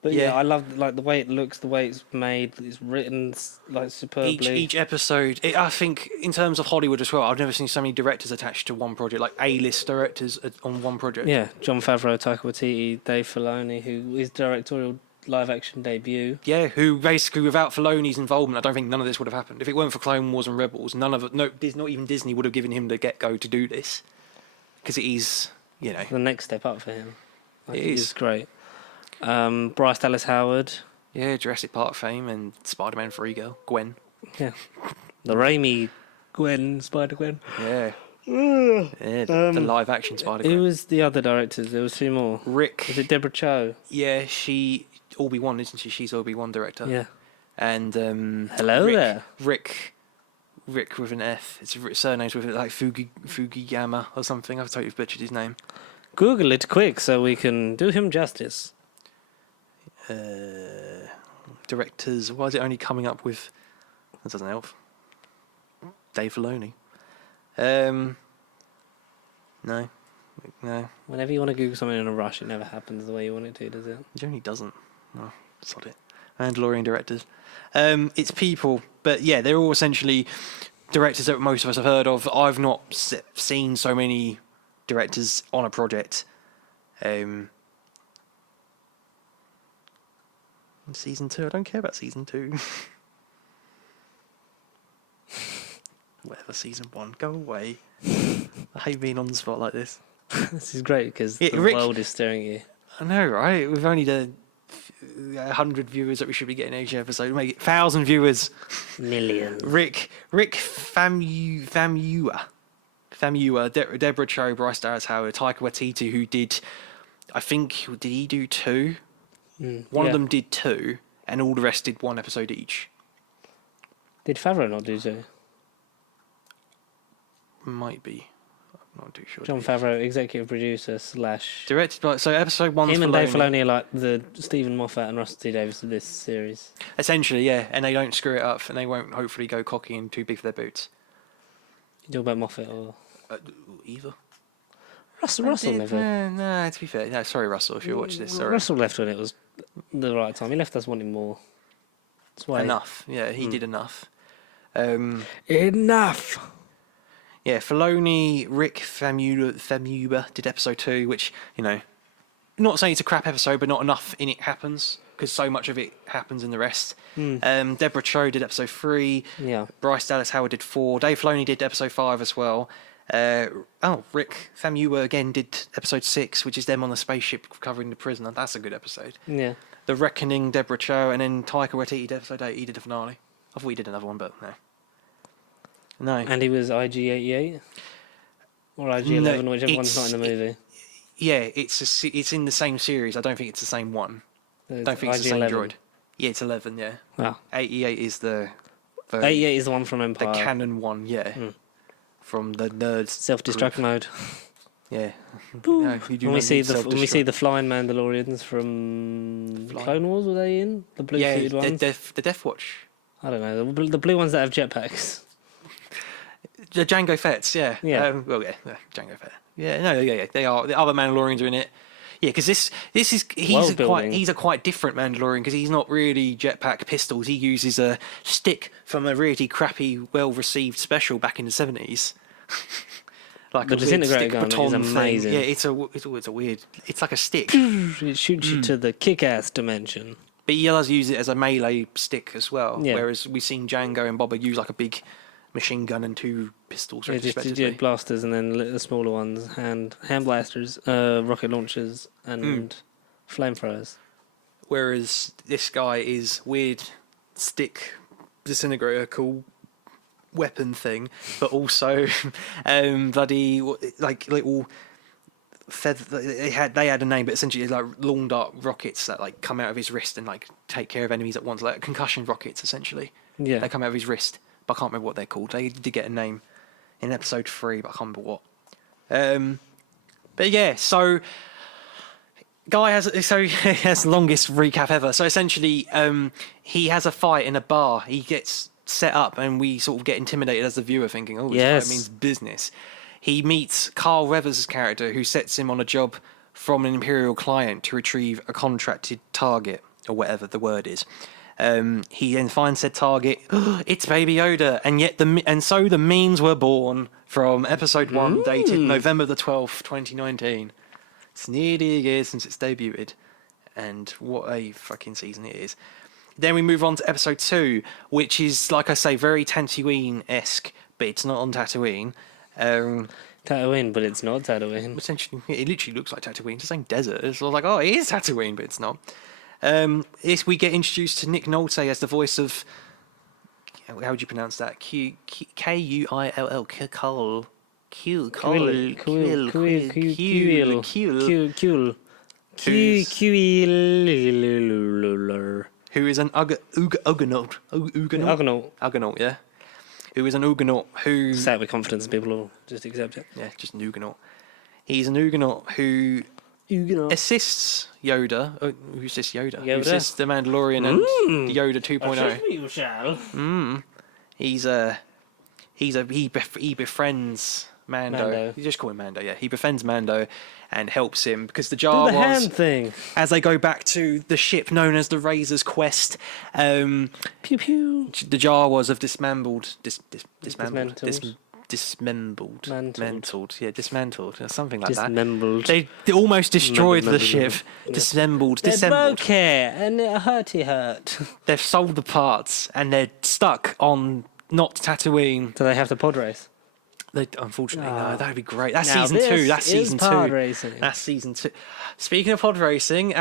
But yeah, I love the way it looks, the way it's made, it's written superbly. Each episode, I think in terms of Hollywood as well, I've never seen so many directors attached to one project, like A-list directors on one project. Yeah, Jon Favreau, Taika Waititi, Dave Filoni, who is directorial live-action debut. Yeah, who basically, without Filoni's involvement, I don't think none of this would have happened. If it weren't for Clone Wars and Rebels, not even Disney would have given him the get-go to do this. Because it is, The next step up for him. It is. It's great. Bryce Dallas Howard. Yeah, Jurassic Park fame and Spider-Man 3 girl, Gwen. Yeah. The Raimi Gwen, Spider-Gwen. Yeah. The live-action Spider-Gwen. Who was the other directors? There was 2 more. Rick. Is it Deborah Cho? Yeah, she... Obi-Wan, isn't she? She's Obi-Wan director. Yeah. And Hello there. Rick with an F. It's surnames with it like Fugiyama or something. I've totally butchered his name. Google it quick so we can do him justice. Directors. Why is it only coming up with? That doesn't help. Dave Filoni. No. Whenever you want to Google something in a rush, it never happens the way you want it to, does it? It generally doesn't. No, sod it. Mandalorian directors. It's people, but yeah, they're all essentially directors that most of us have heard of. I've not seen so many directors on a project. Season 2, I don't care about Season 2. Whatever, Season 1, go away. I hate being on the spot like this. This is great because the Rick, world is staring at you. I know, right? We've only done 100 viewers that we should be getting each episode. Make it 1,000 viewers. Millions. Rick Famuyiwa, Deborah Cho, Bryce Dallas Howard, Taika Waititi, who did, I think, did he do 2? One of them did 2, and all the rest did 1 episode each. Did Favreau not do so? Might be. Not too sure. Jon Favreau, executive producer / Directed by episode 1's him and Filoni. Dave Filoni are like the Stephen Moffat and Russell T Davies of this series. Essentially, yeah, and they don't screw it up, and they won't hopefully go cocky and too big for their boots. You talk about Moffat or Either. Russell never. No, to be fair, no. Sorry, Russell, if you watch this. Sorry. Russell left when it was the right time. He left us wanting more. That's why. Enough. Yeah, he did enough. Enough. Yeah, Filoni, Rick Famuyiwa did episode 2, which, you know, not saying it's a crap episode, but not enough in it happens, because so much of it happens in the rest. Deborah Cho did episode 3. Yeah. Bryce Dallas Howard did 4. Dave Filoni did episode 5 as well. Rick Famuyiwa again did episode 6, which is them on the spaceship covering the prisoner. That's a good episode. Yeah. The Reckoning, Deborah Cho, and then Taika Waititi did episode 8. He did the finale. I thought he did another one, but no. No. And he was IG-88 or IG-11, No, whichever one's not in the movie. Yeah, it's in the same series. I don't think it's the same one. I don't think it's the same droid. Yeah, it's 11, yeah. Wow. 88 is the 88 is the one from Empire. the canon one, yeah. From the nerds. Self-destruct group. mode. Yeah. No, you do When we not see need the self-destruct. flying Mandalorians from Clone Wars, were they in the blue suited ones? the Death Watch. I don't know the blue ones that have jetpacks. The Jango Fett's, yeah. Yeah. Jango Fett. Yeah, no, yeah. They are. The other Mandalorians are in it. Yeah, because he's a quite different Mandalorian because he's not really jetpack pistols. He uses a stick from a really crappy, well-received special back in the 70s. Like The a weird disintegrator stick gun is baton amazing. thing. Yeah, it's a weird. It's like a stick, It shoots you to the kick-ass dimension. but he does use it as a melee stick as well. Yeah. Whereas we've seen Jango and Boba use like a big machine gun and 2 pistols, Yeah, just respectively. blasters and then the smaller ones, hand blasters, rocket launchers, and flamethrowers. Whereas this guy is weird stick disintegrator, cool weapon thing, but also bloody like little feather. They had a name, but essentially it's like long dark rockets that like come out of his wrist and like take care of enemies at once, like concussion rockets essentially. Yeah. They come out of his wrist, but I can't remember what they're called. They did get a name in episode 3, but I can't remember what. But yeah, so Guy has he has the longest recap ever. So essentially, he has a fight in a bar. He gets set up, and we sort of get intimidated as the viewer, thinking, "Oh, this Yes. fight means business." He meets Carl Weathers' character, who sets him on a job from an Imperial client to retrieve a contracted target, or whatever the word is. He then finds said target. It's Baby Yoda, and so the memes were born from episode 1, dated November the 12th, 2019. It's nearly a year since it's debuted, and what a fucking season it is. Then we move on to episode 2, which is, like I say, very Tatooine-esque, but it's not on Tatooine. Tatooine, but it's not Tatooine. Essentially, it literally looks like Tatooine. It's the same desert. It's like, oh, it is Tatooine, but it's not. We get introduced to Nick Nolte as the voice of, how would you pronounce that? Kuill. Who is an Ugonaut, yeah. Who is an Ugonaut who... Say it with confidence and people will just accept it. Yeah, just an Ugonaut. He's an Ugonaut who assists Yoda. Who assists Yoda? Who assists the Mandalorian and Yoda 2.0. You shall. He befriends Mando. You just call him Mando, yeah. He befriends Mando and helps him because the Jawas, hand thing. as they go back to the ship known as the Razor's Quest, Pew pew. the Jawas have dismantled, something like Dismembered. that. They almost destroyed the Dismembered. ship. Disassembled. It broke here and it hurt. They've sold the parts and they're stuck on not Tatooine. Do they have the pod race? Unfortunately, no. That would be great. That's Now season this 2. That's is season 2. pod racing. That's season 2. Speaking of pod racing,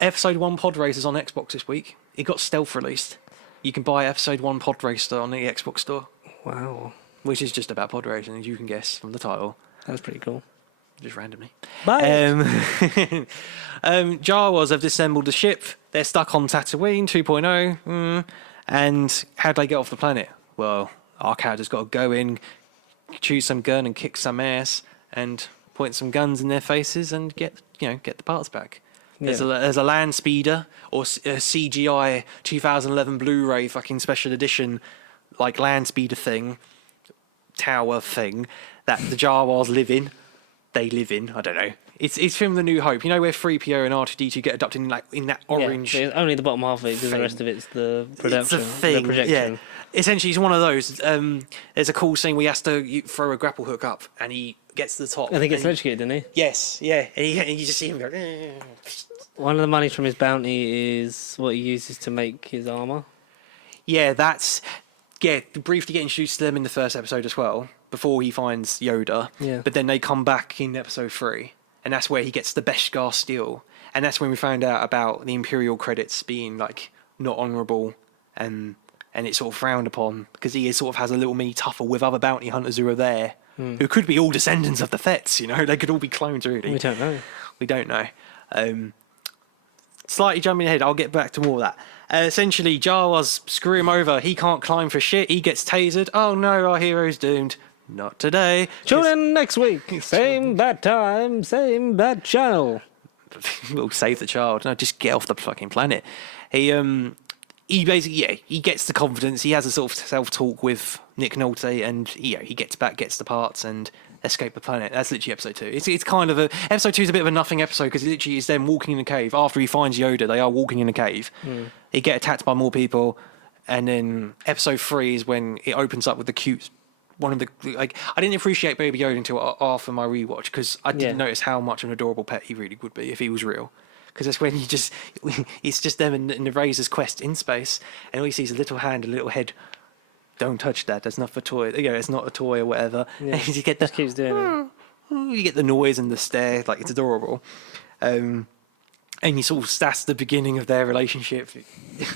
episode 1 pod racers on Xbox this week. It got stealth released. You can buy episode 1 pod racer on the Xbox store, Wow. which is just about pod racing, as you can guess from the title, That's pretty cool. just randomly. Bye. Jawas have disassembled the ship. They're stuck on Tatooine 2.0. And how'd they get off the planet? Well, our character's got to go in, choose some gun and kick some ass and point some guns in their faces and get the parts back. Yeah. There's a land speeder or a CGI 2011 Blu-ray fucking special edition like land speeder thing, tower thing that the Jawas live in. They live in. I don't know. It's from The New Hope. You know where 3PO and R2D2 get abducted in that orange. Yeah, only the bottom half of it, because the rest of it's the production. It's a thing. The projection. Yeah. Essentially, it's one of those. There's a cool scene where he has to throw a grapple hook up, and he gets to the top. I think it's electrocuted, didn't he? Yes, yeah. And you just see him go. One of the monies from his bounty is what he uses to make his armor. Yeah, briefly get introduced to them in the first episode as well, before he finds Yoda. Yeah. But then they come back in episode 3, and that's where he gets the Beskar steel, and that's when we found out about the Imperial credits being like not honourable, and it's sort of frowned upon because he sort of has a little mini tuffle with other bounty hunters who are there, who could be all descendants of the Fets. They could all be clones, really. We don't know. We don't know. Slightly jumping ahead, I'll get back to more of that. Essentially, Jawas screw him over. He can't climb for shit. He gets tasered. Oh no, our hero's doomed. Not today. Tune in next week. Same bad time, same bad channel. We'll save the child. No, just get off the fucking planet. He basically, he gets the confidence. He has a sort of self-talk with Nick Nolte, and he gets back, gets the parts, and escape the planet. That's literally episode 2. It's kind of episode 2 is a bit of a nothing episode because it literally is them walking in a cave. After he finds Yoda, they are walking in a cave. They get attacked by more people, and then episode 3 is when it opens up with the cute. One of the I didn't appreciate Baby Yoda until after my rewatch because I didn't notice how much of an adorable pet he really would be if he was real. Because that's when it's just them in the Razor's quest in space, and all he sees is a little hand, a little head. Don't touch that. That's not for toy. It's not a toy or whatever. Yeah. And you get the Just keeps doing it. You get the noise and the stare. Like, it's adorable. And you sort of that's the beginning of their relationship.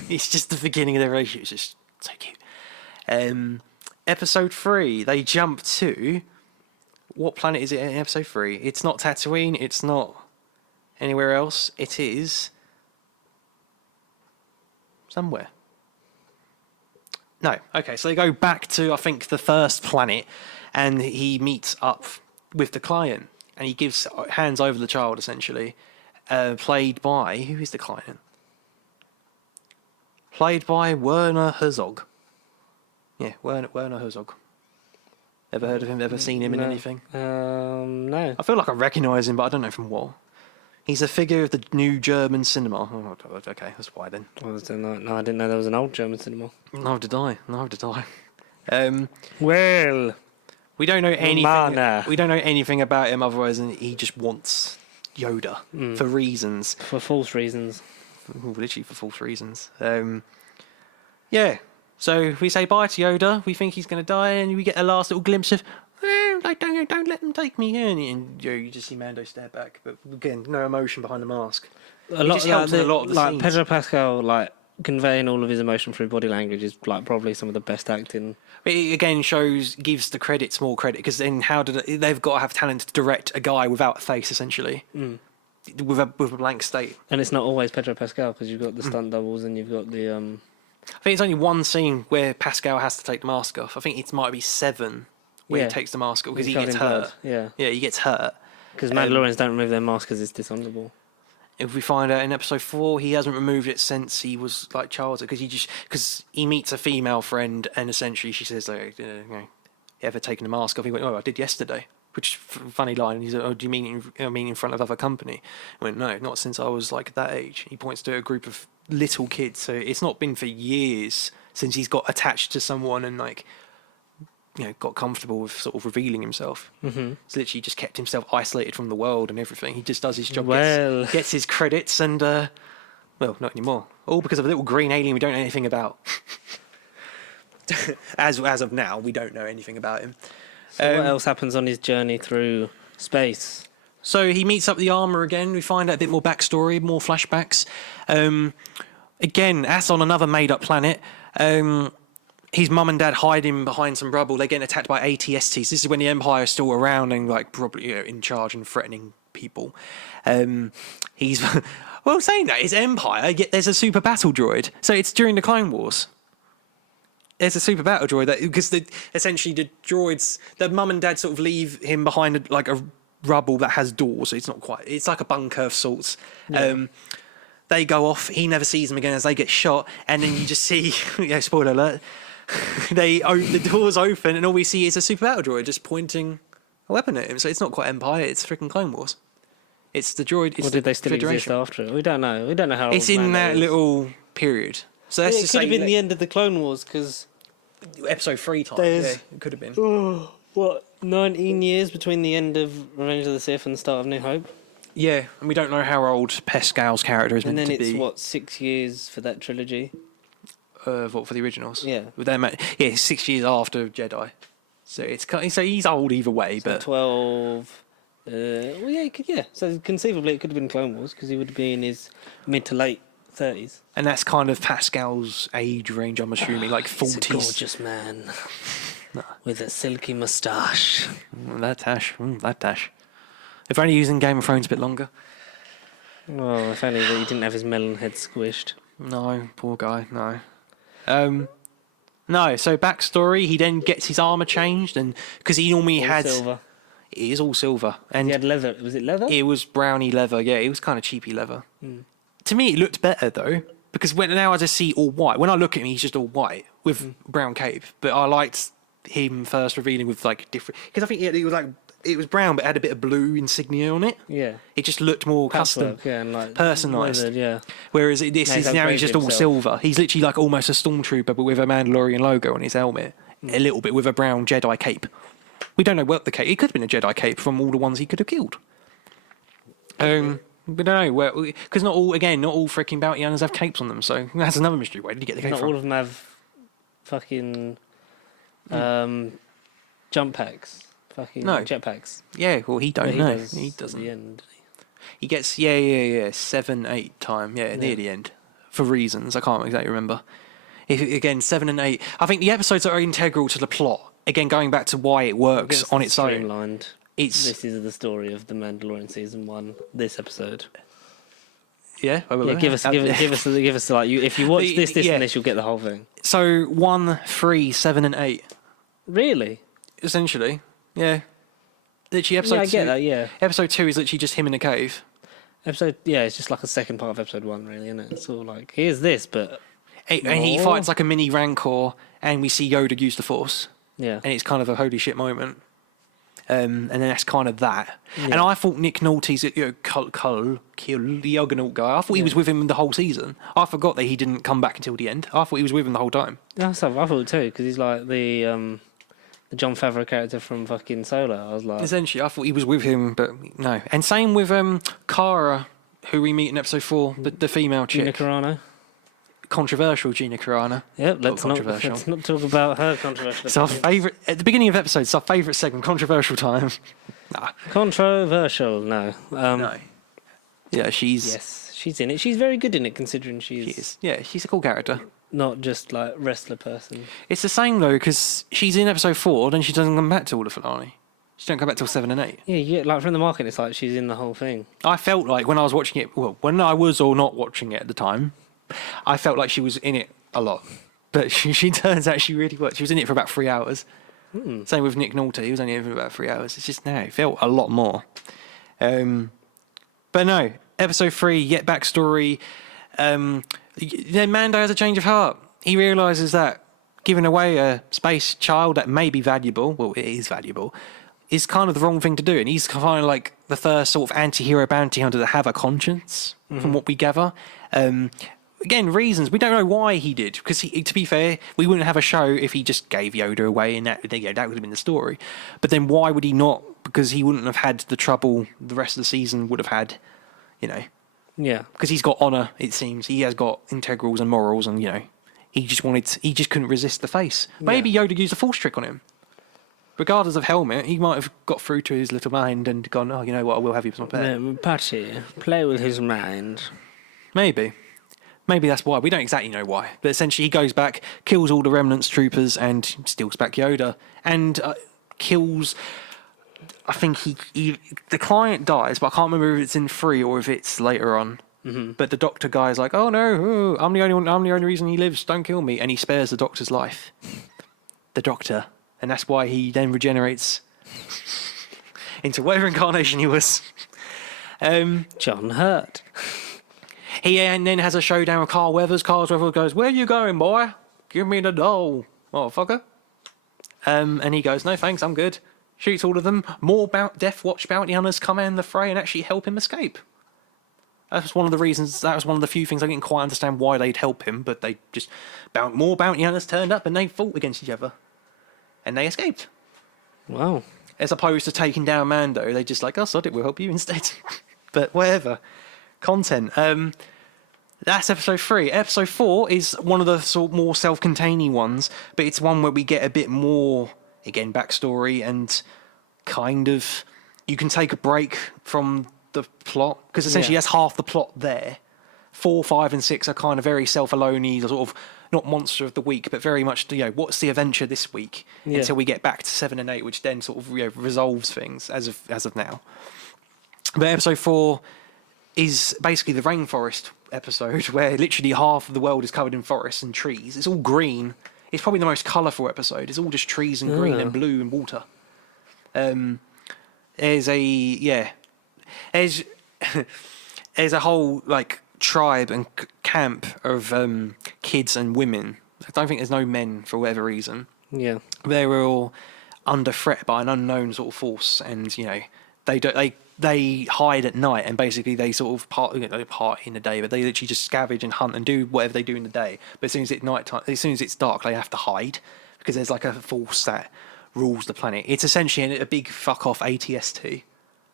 It's just the beginning of their relationship. It's just so cute. Episode 3, they jump to what planet is it in episode 3? It's not Tatooine. It's not anywhere else. It is somewhere. No. Okay, so they go back to, I think, the first planet, and he meets up with the client, and he hands over the child, essentially, played by, who is the client? Played by Werner Herzog. Yeah, Werner Herzog. Ever heard of him? Ever seen him in anything? No. I feel like I recognise him, but I don't know from what. He's a figure of the new German cinema. Oh, okay, that's why then. No, I didn't know there was an old German cinema. Neither did I. Well, we don't know anything. Mana. We don't know anything about him otherwise than he just wants Yoda for reasons. For false reasons. Literally for false reasons. Yeah. So we say bye to Yoda. We think he's going to die, and we get a last little glimpse of, don't let them take me in. And you just see Mando stare back, but again, no emotion behind the mask. A lot of the scenes. Pedro Pascal, conveying all of his emotion through body language is probably some of the best acting. It again gives the credits more credit because then they've got to have talent to direct a guy without a face, essentially, with a blank state. And it's not always Pedro Pascal because you've got the stunt doubles and you've got the. I think it's only one scene where Pascal has to take the mask off. I think it might be 7 where he takes the mask off because he gets hurt. Yeah, he gets hurt. Because Mandalorians don't remove their mask because it's dishonourable. If we find out in episode 4, he hasn't removed it since he was like childhood because he meets a female friend and essentially she says, ever taken the mask off? He went, I did yesterday. Which is a funny line. He's like, do you mean in front of other company? I went, no, not since I was like that age. He points to a group of little kids. So it's not been for years since he's got attached to someone and got comfortable with sort of revealing himself. Mm-hmm. It's literally just kept himself isolated from the world and everything. He just does his job, gets his credits, and not anymore. All because of a little green alien we don't know anything about. As of now, we don't know anything about him. So what else happens on his journey through space? So he meets up the armor again. We find out a bit more backstory, more flashbacks. Again, that's on another made-up planet. His mum and dad hide him behind some rubble. They're getting attacked by ATSTs. This is when the Empire is still around and probably in charge and threatening people. He's saying that it's Empire. Yet there's a super battle droid. So it's during the Clone Wars. There's a super battle droid that because essentially the droids, the mum and dad sort of leave him behind like a rubble that has doors. So it's not quite. It's like a bunker of sorts. Yeah. They go off. He never sees them again as they get shot, and then you just see. Yeah, spoiler alert. The doors open, and all we see is a super battle droid just pointing a weapon at him. So it's not quite Empire. It's freaking Clone Wars. It's the droid. It's Or did they still exist Federation. after it? We don't know. We don't know how. It's old in Mando that is. little period. So that's It just could have saying been the end of the Clone Wars because episode 3 time. There's- Yeah, it could have been. what 19 years between the end of Revenge of the Sith and the start of New Hope, Yeah, and we don't know how old Pascal's character is and meant then to it's be. what 6 years for that trilogy. What for the originals? Yeah. With them, yeah, 6 years after Jedi. So so he's old either way, So but 12. Well, yeah, yeah. So conceivably, it could have been Clone Wars because he would be in his mid to late 30s. and that's kind of Pascal's age range. I'm assuming like He's a 40s. gorgeous man with a silky moustache. That dash. If only using Game of Thrones a bit longer. Oh, if only that he didn't have his melon head squished. No, poor guy. No. No. So backstory: he then gets his armor changed, and because he normally All had silver. it is all silver, and He had leather. Was it leather? it was browny leather. Yeah, it was kind of cheapy leather. Hmm. To me, it looked better though, because now I just see all white. When I look at him, he's just all white with Hmm. brown cape. But I liked him first revealing with like different, because I think it was brown, but it had a bit of blue insignia on it. Yeah. It just looked more custom, Patchwork, yeah, and like personalised. weathered, yeah. Whereas this Now he's is now he's just upgraded all himself. silver. He's literally like almost a stormtrooper, but with a Mandalorian logo on his helmet, a little bit with a brown Jedi cape. We don't know what the cape. It could have been a Jedi cape from all the ones he could have killed. We don't know because not all freaking bounty hunters have capes on them. So that's another mystery. Where did he get the cape Not from? all of them have fucking jump packs. Fucking No. jetpacks. Yeah, well he don't But know. does He at doesn't. The end. He gets 7, 8 time. Yeah, near Yeah. the end for reasons I can't exactly remember. Again, 7 and 8. I think the episodes that are integral to the plot. Again, going back to why it works Against on the its own. streamlined. It's This is the story of the Mandalorian season 1. This episode. yeah. Yeah, give us like if you watch this Yeah. and this, you'll get the whole thing. So 1, 3, 7, and 8. Really? Essentially, yeah. Literally, episode Yeah, I 2. get that. Yeah. Episode 2 is literally just him in a cave. It's just like a second part of episode 1, really, isn't it? It's all like here's this, but And he No. fights like a mini Rancor, and we see Yoda use the Force, yeah. and it's kind of a holy shit moment. And then that's kind of that. Yeah. And I thought Nick Nolte's the Juggernaut guy. I thought he was with him the whole season. I forgot that he didn't come back until the end. I thought he was with him the whole time. That's what I thought too, because he's like the John Favreau character from fucking Solo. I was like, Essentially, I thought he was with him, but no. And same with Cara, who we meet in episode 4, the female chick. Gina Carano. Controversial Gina Carano. Yep, let's controversial. not talk about her controversial. It's our opinions. favourite, at the beginning of episodes, it's our favourite segment, controversial time. Nah, Controversial, no. no. Yeah, she's... Yes, she's in it. She's very good in it, considering She she's is. Yeah, she's a cool character. not just like wrestler person. It's the same, though, because she's in episode 4, then she doesn't come back till the finale. She don't come back till 7 and 8. Yeah, like from the market, it's like she's in the whole thing. I felt like when I was watching it, well, when I was or not watching it at the time, I felt like she was in it a lot. But she turns out she really was. She was in it for about 3 hours. Same with Nick Nolte. He was only in it for about 3 hours. It's just, no, it felt a lot more. But no, episode 3, yet backstory. Then Mando has a change of heart. He realises that giving away a space child that may be valuable, well, it is valuable, is kind of the wrong thing to do. And he's kind of like the first sort of anti-hero bounty hunter to have a conscience, from what we gather. Again, reasons. We don't know why he did, because to be fair, we wouldn't have a show if he just gave Yoda away, and that would have been the story. But then why would he not? Because he wouldn't have had the trouble the rest of the season would have had, Yeah. because he's got honour, it seems. He has got integrals and morals, and, he just couldn't resist the face. Maybe Yoda used a force trick on him. Regardless of helmet, he might have got through to his little mind and gone, oh, you know what, I will have you as my pet. Patty, play with his mind. Maybe that's why. We don't exactly know why. But essentially he goes back, kills all the Remnants troopers and steals back Yoda. And kills... I think the client dies, but I can't remember if it's in 3 or if it's later on. But the doctor guy's like, "Oh no, I'm the only reason he lives. Don't kill me." And he spares the doctor's life. The doctor, and that's why he then regenerates into whatever incarnation he was. John Hurt. He and then has a showdown with Carl Weathers. Carl Weathers goes, "Where you going, boy? Give me the doll, motherfucker." And he goes, "No thanks, I'm good." Shoots all of them. More Death Watch bounty hunters come in the fray and actually help him escape. That was one of the reasons. That was one of the few things I didn't quite understand why they'd help him, but they just more bounty hunters turned up and they fought against each other, and they escaped. Wow. As opposed to taking down Mando, they just like, "Oh, sod it, we'll help you instead." But whatever. Content. That's episode 3. Episode 4 is one of the sort of more self-containing ones, but it's one where we get a bit more, again, backstory and kind of you can take a break from the plot because essentially that's half the plot there. 4, 5, and 6 are kind of very self-alone-y, sort of not monster of the week, but very much what's the adventure this week until we get back to 7 and 8, which then sort of resolves things as of now. But episode 4 is basically the rainforest episode where literally half of the world is covered in forests and trees. It's all green. It's probably the most colourful episode. It's all just trees and green and blue and water. There's a whole like tribe and camp of kids and women. I don't think there's no men for whatever reason. Yeah. They're all under threat by an unknown sort of force, and they hide at night, and basically they sort of party in the day, but they literally just scavenge and hunt and do whatever they do in the day. But as soon as it's nighttime, as soon as it's dark, they have to hide because there's like a force that rules the planet. It's essentially a big fuck off ATST.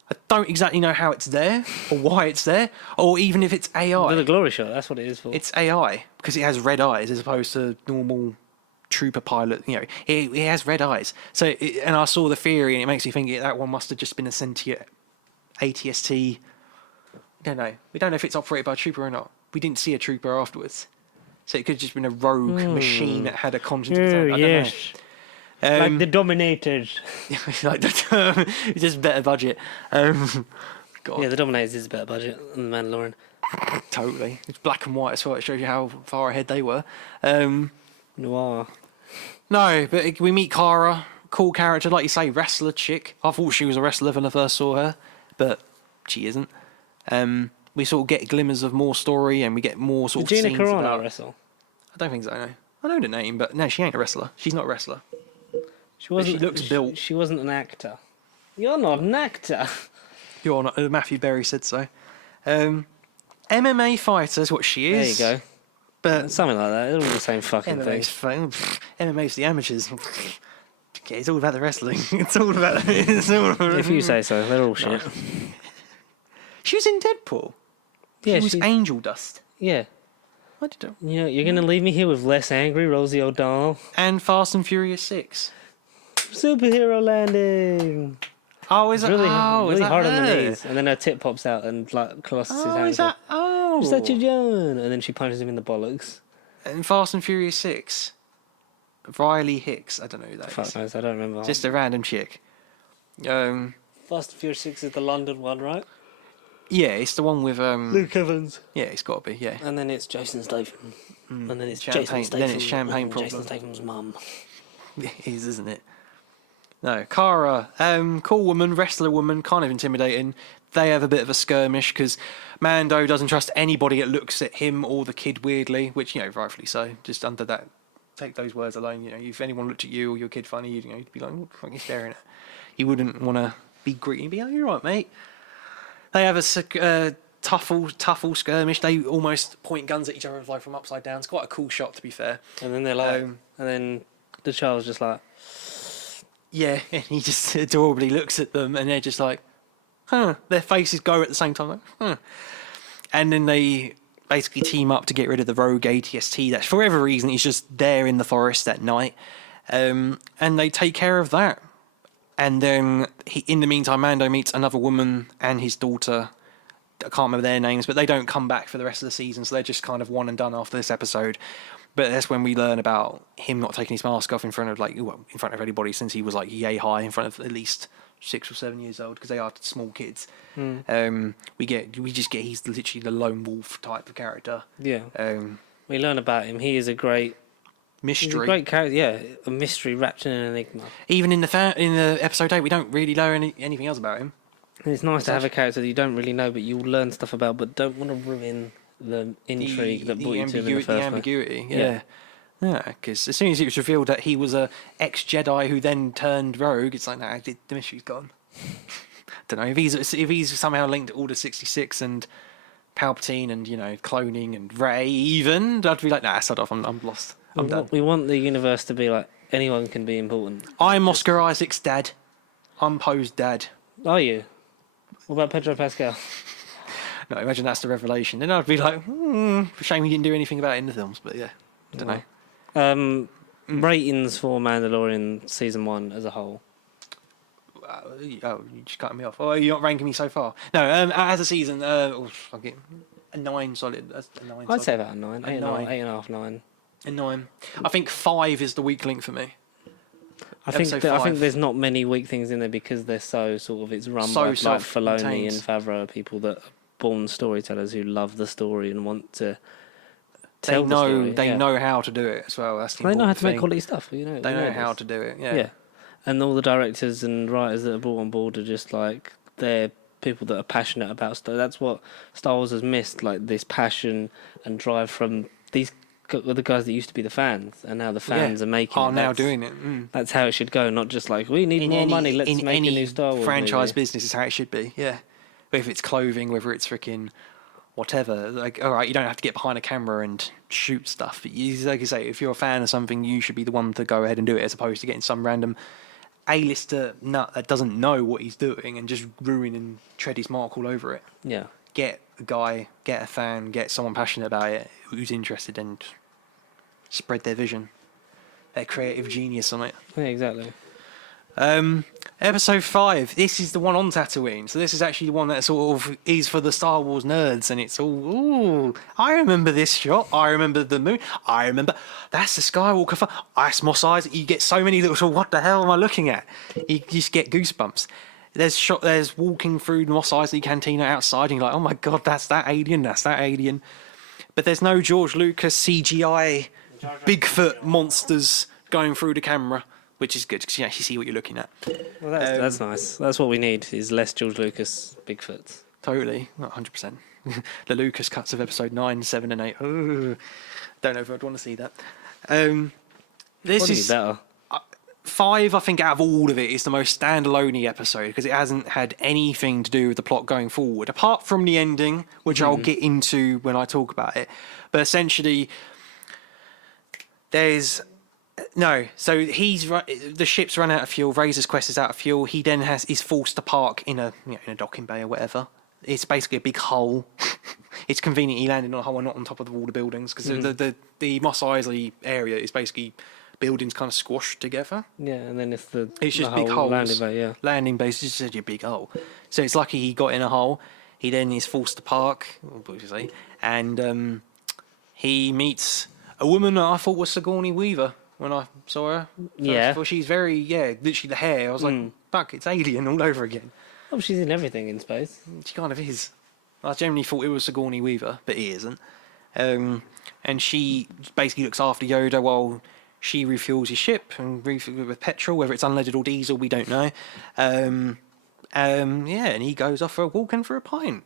I don't exactly know how it's there or why it's there, or even if it's AI. With a glory shot, that's what it is for. It's AI because it has red eyes as opposed to normal trooper pilot. It has red eyes. And I saw the theory, and it makes me think that one must have just been a sentient ATST. We don't know. We don't know if it's operated by a trooper or not. We didn't see a trooper afterwards, so it could have just been a rogue machine that had a conscience of its own. I don't know. Like the Dominators. Like just better budget. God. Yeah, the Dominators is a better budget than the Mandalorian. Totally. It's black and white, so it shows you how far ahead they were. Noir. No, but we meet Cara. Cool character, like you say, wrestler chick. I thought she was a wrestler when I first saw her, but she isn't. We sort of get glimmers of more story, and we get more sort of Gina scenes Carano about. wrestle? I don't think so. No, I know the name, but no, she ain't a wrestler. She's not a wrestler. She wasn't. She looks built. She wasn't an actor. You're not an actor. You're not. Matthew Berry said so. MMA fighter is what she is. There you go. But Something like that. They're all the same fucking thing. MMA's the amateurs. Okay, it's all about the wrestling. It's all about. If you say so, they're all shit. She was in Deadpool. Yeah, she was Angel Dust. Yeah. I did it. You know, you're gonna leave me here with less angry Rosie O'Donnell. And Fast and Furious 6. Superhero landing. Oh, is it? Really, oh, really is that hard on the her? knees, and then her tip pops out and like crosses his Oh, hand. is that? Oh, Is that your John? And then she punches him in the bollocks. And Fast and Furious 6. Riley Hicks. I don't know who that is. Fuck knows, I don't remember. Just a random chick. Fast and Furious 6 is the London one, right? Yeah, it's the one with Luke Evans. Yeah, it's got to be. Yeah. And then it's Jason Statham. And then it's Champagne- Jason Statham. then it's Champagne and Problem. Jason Statham's mum. It is, isn't it? No, Cara, cool woman, wrestler woman, kind of intimidating. They have a bit of a skirmish because Mando doesn't trust anybody that looks at him or the kid weirdly, which, rightfully so. Just under that, take those words alone. If anyone looked at you or your kid funny, you'd be like, what the fuck are you staring at? You wouldn't want to be greedy and be like, you're right, mate. They have a tuffle skirmish. They almost point guns at each other like from upside down. It's quite a cool shot, to be fair. And then they're like, and then the child's just like, yeah, and he just adorably looks at them, and they're just like, huh. Their faces go at the same time, like, huh. And then they basically team up to get rid of the rogue ATST that, for whatever reason, is just there in the forest at night. And they take care of that. And then, in the meantime, Mando meets another woman and his daughter. I can't remember their names, but they don't come back for the rest of the season, so they're just kind of one and done after this episode. But that's when we learn about him not taking his mask off in front of in front of anybody since he was like yay high, in front of at least 6 or 7 years old, because they are small kids. We just get he's literally the lone wolf type of character. Yeah. We learn about him. He is a great mystery. He's a great character. Yeah, a mystery wrapped in an enigma. Even in the episode 8, we don't really learn anything else about him. And it's nice to have a character that you don't really know, but you'll learn stuff about, but don't want to ruin the intrigue that brought you to him in the first place. The ambiguity, yeah. Yeah, because as soon as it was revealed that he was a ex-Jedi who then turned rogue, it's like, no, the mystery's gone. Don't know if he's somehow linked to Order 66 and Palpatine and cloning and Rey even. I'd be like, nah, start off. I'm lost. I'm done. We want the universe to be like anyone can be important. I'm Oscar Isaac's dad. I'm Poe's dad. Are you? What about Pedro Pascal? No, imagine that's the revelation. Then I'd be like, shame he didn't do anything about it in the films. But yeah, I don't know. Ratings for Mandalorian season 1 as a whole. You just cut me off. Oh, you're not ranking me so far. No, as a season, a 9 solid. That's a 9. I'd say about a 9. 8.5, 9. A 9. I think 5 is the weak link for me. I think there's not many weak things in there because they're so sort of it's run by like Filoni and Favreau, people that are born storytellers who love the story and want to tell the story. They know how to do it as well. That's the they know how to thing. make quality stuff. They know how to do it. Yeah. And all the directors and writers that are brought on board are just like they're people that are passionate about stuff. That's what Star Wars has missed, like this passion and drive from these the guys that used to be the fans, and now the fans are making. Are now doing it. That's how it should go, not just like we need more money. Let's make a new Star Wars franchise movie. Business is how it should be. Yeah, whether it's clothing, whether it's freaking whatever. Like, all right, you don't have to get behind a camera and shoot stuff, but like you say, if you're a fan of something, you should be the one to go ahead and do it, as opposed to getting some random A-lister nut that doesn't know what he's doing and just ruin and tread his mark all over it. Yeah. Get a guy, get a fan, get someone passionate about it who's interested, and spread their vision, their creative genius on it. Yeah, exactly. Episode 5. This is the one on Tatooine. So this is actually the one that sort of is for the Star Wars nerds, and it's all, ooh, I remember this shot. I remember the moon. I remember that's the Skywalker. That's Mos Eisley. You get so many little. What the hell am I looking at? You just get goosebumps. There's walking through Mos Eisley Cantina outside, and you're like, oh my god, that's that alien. That's that alien. But there's no George Lucas CGI Bigfoot monsters going through the camera, which is good because you actually see what you're looking at. Well, that's nice. That's what we need, is less George Lucas Bigfoots. Totally, 100%. The Lucas cuts of episode 9, 7 and 8. Oh, don't know if I'd want to see that. This is better. 5, I think, out of all of it, is the most standalone episode because it hasn't had anything to do with the plot going forward, apart from the ending, which I'll get into when I talk about it. But essentially, so the ship's run out of fuel. Razor's Quest is out of fuel. He then is forced to park in a docking bay or whatever. It's basically a big hole. It's convenient he landed on a hole and not on top of all the buildings because the Mos Eisley area is basically buildings kind of squashed together. Yeah, and then it's just big holes. Landing bay, yeah. Landing base is just a big hole. So it's lucky he got in a hole. He then is forced to park, obviously, and he meets a woman that I thought was Sigourney Weaver when I saw her. Well, she's very, literally the hair. I was like, fuck, it's Alien all over again. Oh, she's in everything in space. She kind of is. I generally thought it was Sigourney Weaver, but it isn't. And she basically looks after Yoda while she refuels his ship and refuels with petrol, whether it's unleaded or diesel, we don't know. And he goes off for a walk in for a pint.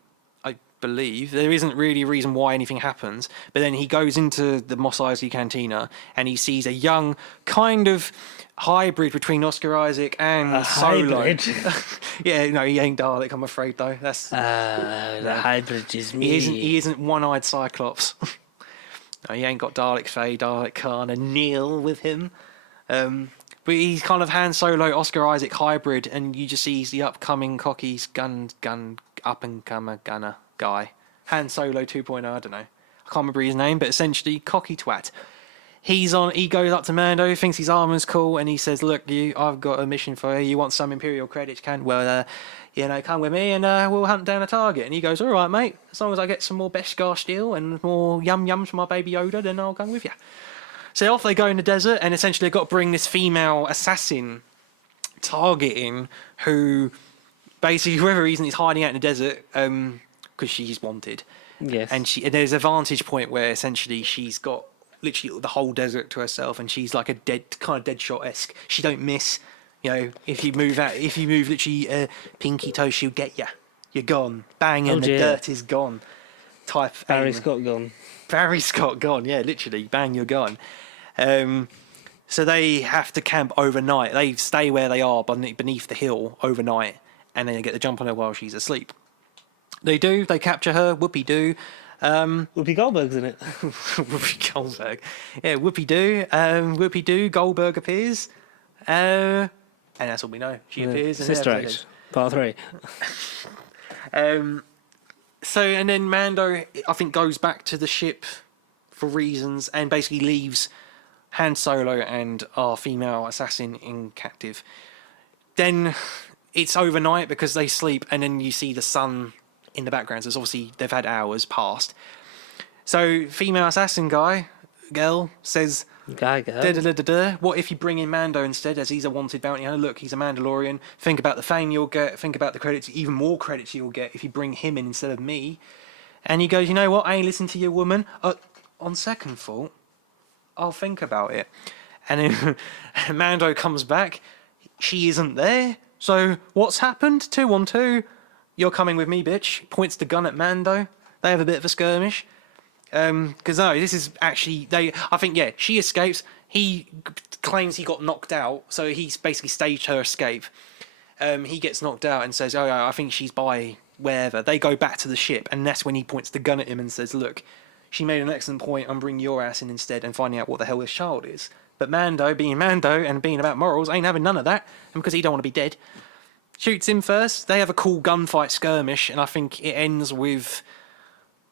Believe there isn't really a reason why anything happens, but then he goes into the Mos Eisley Cantina and he sees a young kind of hybrid between Oscar Isaac and Solo. He ain't Dalek, I'm afraid, though. That's the hybrid is me. He isn't one-eyed Cyclops. No, he ain't got Dalek Faye, Dalek Khan, and Neil with him. But he's kind of Han Solo, Oscar Isaac hybrid, and you just see he's the upcoming cocky gun up and comer gunner guy. Han Solo 2.0, I don't know. I can't remember his name, but essentially cocky twat. He goes up to Mando, thinks his armor's cool, and he says, "Look, I've got a mission for you. You want some Imperial credits? Come with me, and we'll hunt down a target." And he goes, "All right, mate. As long as I get some more Beskar steel and more yums from my baby Yoda, then I'll come with you." So off they go in the desert, and essentially they've got to bring this female assassin target in, who basically, for whatever reason, is hiding out in the desert because she's wanted. Yes. And there's a vantage point where essentially she's got literally the whole desert to herself, and she's like a dead shot-esque. She don't miss. If you move literally pinky toe, she'll get you. You're gone. Bang, and the dirt is gone. Type Barry Scott gone. Barry Scott gone. Yeah, literally. Bang, you're gone. So they have to camp overnight. They stay where they are beneath the hill overnight, and then they get the jump on her while she's asleep. They do. They capture her. Whoopie-doo. Whoopi Goldberg's in it. Whoopi Goldberg. Yeah, whoopie-doo. Whoopie-doo. Goldberg appears. And that's all we know. She appears. Sister Act, part 3. So, and then Mando, I think, goes back to the ship for reasons and basically leaves Han Solo and our female assassin in captive. Then it's overnight because they sleep, and then you see the sun in the background. So it's obviously they've had hours past. So female assassin girl says, "What if you bring in Mando instead, as he's a wanted bounty hunter? Look, he's a Mandalorian. Think about the fame you'll get. Think about the credits, even more credits you'll get if you bring him in instead of me." And he goes, "You know what? I ain't listening to your woman. On second thought, I'll think about it." And then Mando comes back. She isn't there. So what's happened? 2 on 2. You're coming with me, bitch. Points the gun at Mando. They have a bit of a skirmish. Because no, this is actually I think she escapes. He claims he got knocked out, so he's basically staged her escape. He gets knocked out and says, "Oh, I think she's by wherever." They go back to the ship, and that's when he points the gun at him and says, "Look, she made an excellent point. I'm bringing your ass in instead and finding out what the hell this child is." But Mando, being Mando and being about morals, ain't having none of that, and because he don't want to be dead, shoots him first. They have a cool gunfight skirmish, and I think it ends with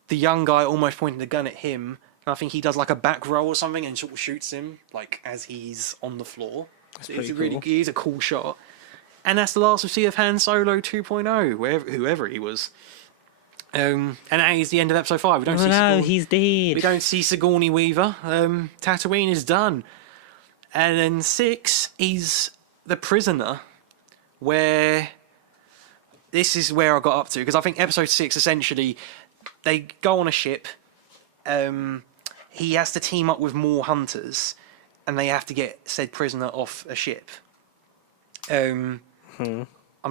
the young guy almost pointing the gun at him, and I think he does like a back roll or something and sort of shoots him like as he's on the floor. It's a cool shot. And that's the last we see of Han Solo 2.0, whoever he was. And that is the end of episode 5. We don't He's dead. We don't see Sigourney Weaver. Tatooine is done. And then 6 is The Prisoner, where this is where I got up to, because I think episode 6 essentially they go on a ship. He has to team up with more hunters, and they have to get said prisoner off a ship. I'm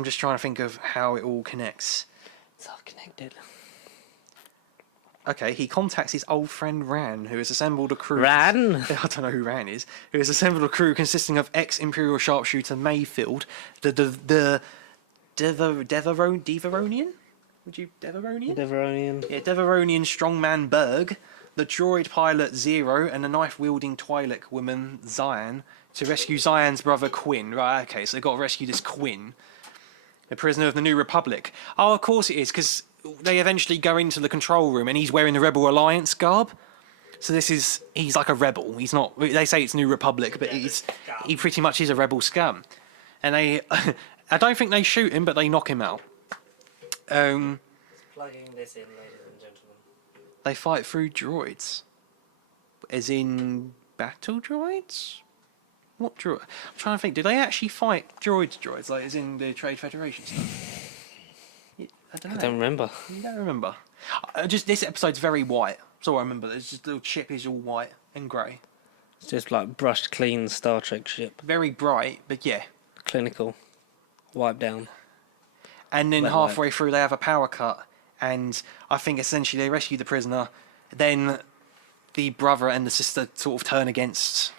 just trying to think of how it all connects. It's all connected. Okay, he contacts his old friend Ran, who has assembled a crew. Ran? I don't know who Ran is. Who has assembled a crew consisting of ex-Imperial sharpshooter Mayfield, the Deveronian? Would you Deveronian? Deveronian. Yeah, Deveronian strongman Berg, the droid pilot Zero, and the knife-wielding Twi'lek woman Zion to rescue Zion's brother Quinn. Right, okay, so they've got to rescue this Quinn, the prisoner of the New Republic. Oh, of course it is, because they eventually go into the control room and he's wearing the Rebel Alliance garb. So he's like a rebel. He's not, they say it's New Republic, but he pretty much is a rebel scum. And I don't think they shoot him, but they knock him out. Plugging this in, ladies and gentlemen. They fight through droids. As in battle droids? What droid? I'm trying to think, do they actually fight droids? Like as in the Trade Federation stuff? I don't remember. You don't remember? Just this episode's very white. That's all I remember. There's just the little ship is all white and grey. It's just like brushed clean Star Trek ship. Very bright, but yeah. Clinical. Wipe down. And then halfway through they have a power cut, and I think essentially they rescue the prisoner. Then the brother and the sister sort of turn against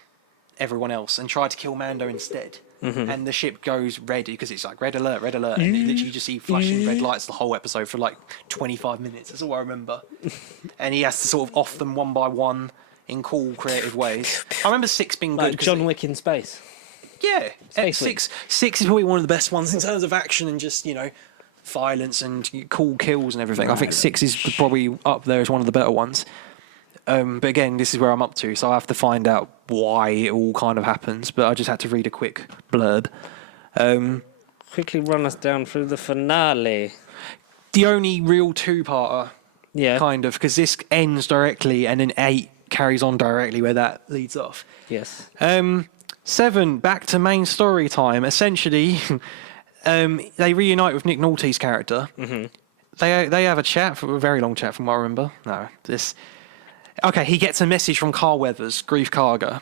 everyone else and try to kill Mando instead. Mm-hmm. And the ship goes red because it's like red alert, and you literally just see flashing red lights the whole episode for like 25 minutes. That's all I remember. And he has to sort of off them one by one in cool, creative ways. I remember 6 being good. Like John Wick in space. Yeah, six is probably one of the best ones in terms of action and just, violence and cool kills and everything. I think 6 is probably up there as one of the better ones. But again, this is where I'm up to, so I have to find out why it all kind of happens, but I just had to read a quick blurb. Quickly run us down through the finale. The only real two-parter, Yeah. kind of, because this ends directly and then 8 carries on directly where that leads off. Yes. 7, back to main story time. Essentially, they reunite with Nick Nolte's character. Mm-hmm. They have a chat, for a very long chat from what I remember. No, this... Okay, he gets a message from Carl Weathers, Grief Karga.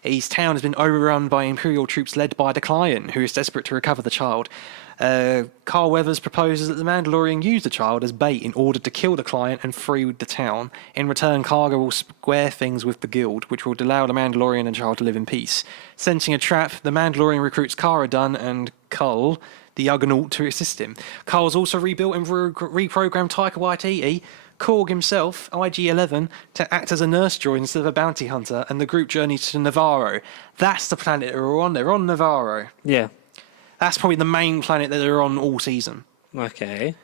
His town has been overrun by Imperial troops led by the client, who is desperate to recover the child. Carl Weathers proposes that the Mandalorian use the child as bait in order to kill the client and free the town. In return, Karga will square things with the guild, which will allow the Mandalorian and child to live in peace. Sensing a trap, the Mandalorian recruits Cara Dune and Cull, the Juggernaut, to assist him. Carl's also rebuilt and reprogrammed Taika Waititi, Korg himself, IG-11, to act as a nurse droid instead of a bounty hunter, and the group journeys to Navarro. That's the planet they're on. They're on Navarro. Yeah. That's probably the main planet that they're on all season. Okay.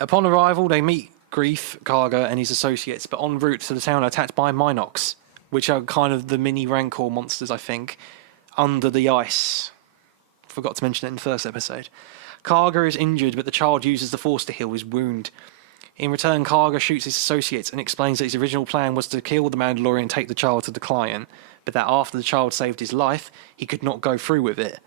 Upon arrival, they meet Grief, Karga, and his associates, but en route to the town are attacked by Minox, which are kind of the mini Rancor monsters, I think, under the ice. Forgot to mention it in the first episode. Karga is injured, but the child uses the Force to heal his wound. In return, Karga shoots his associates and explains that his original plan was to kill the Mandalorian and take the child to the client, but that after the child saved his life, he could not go through with it.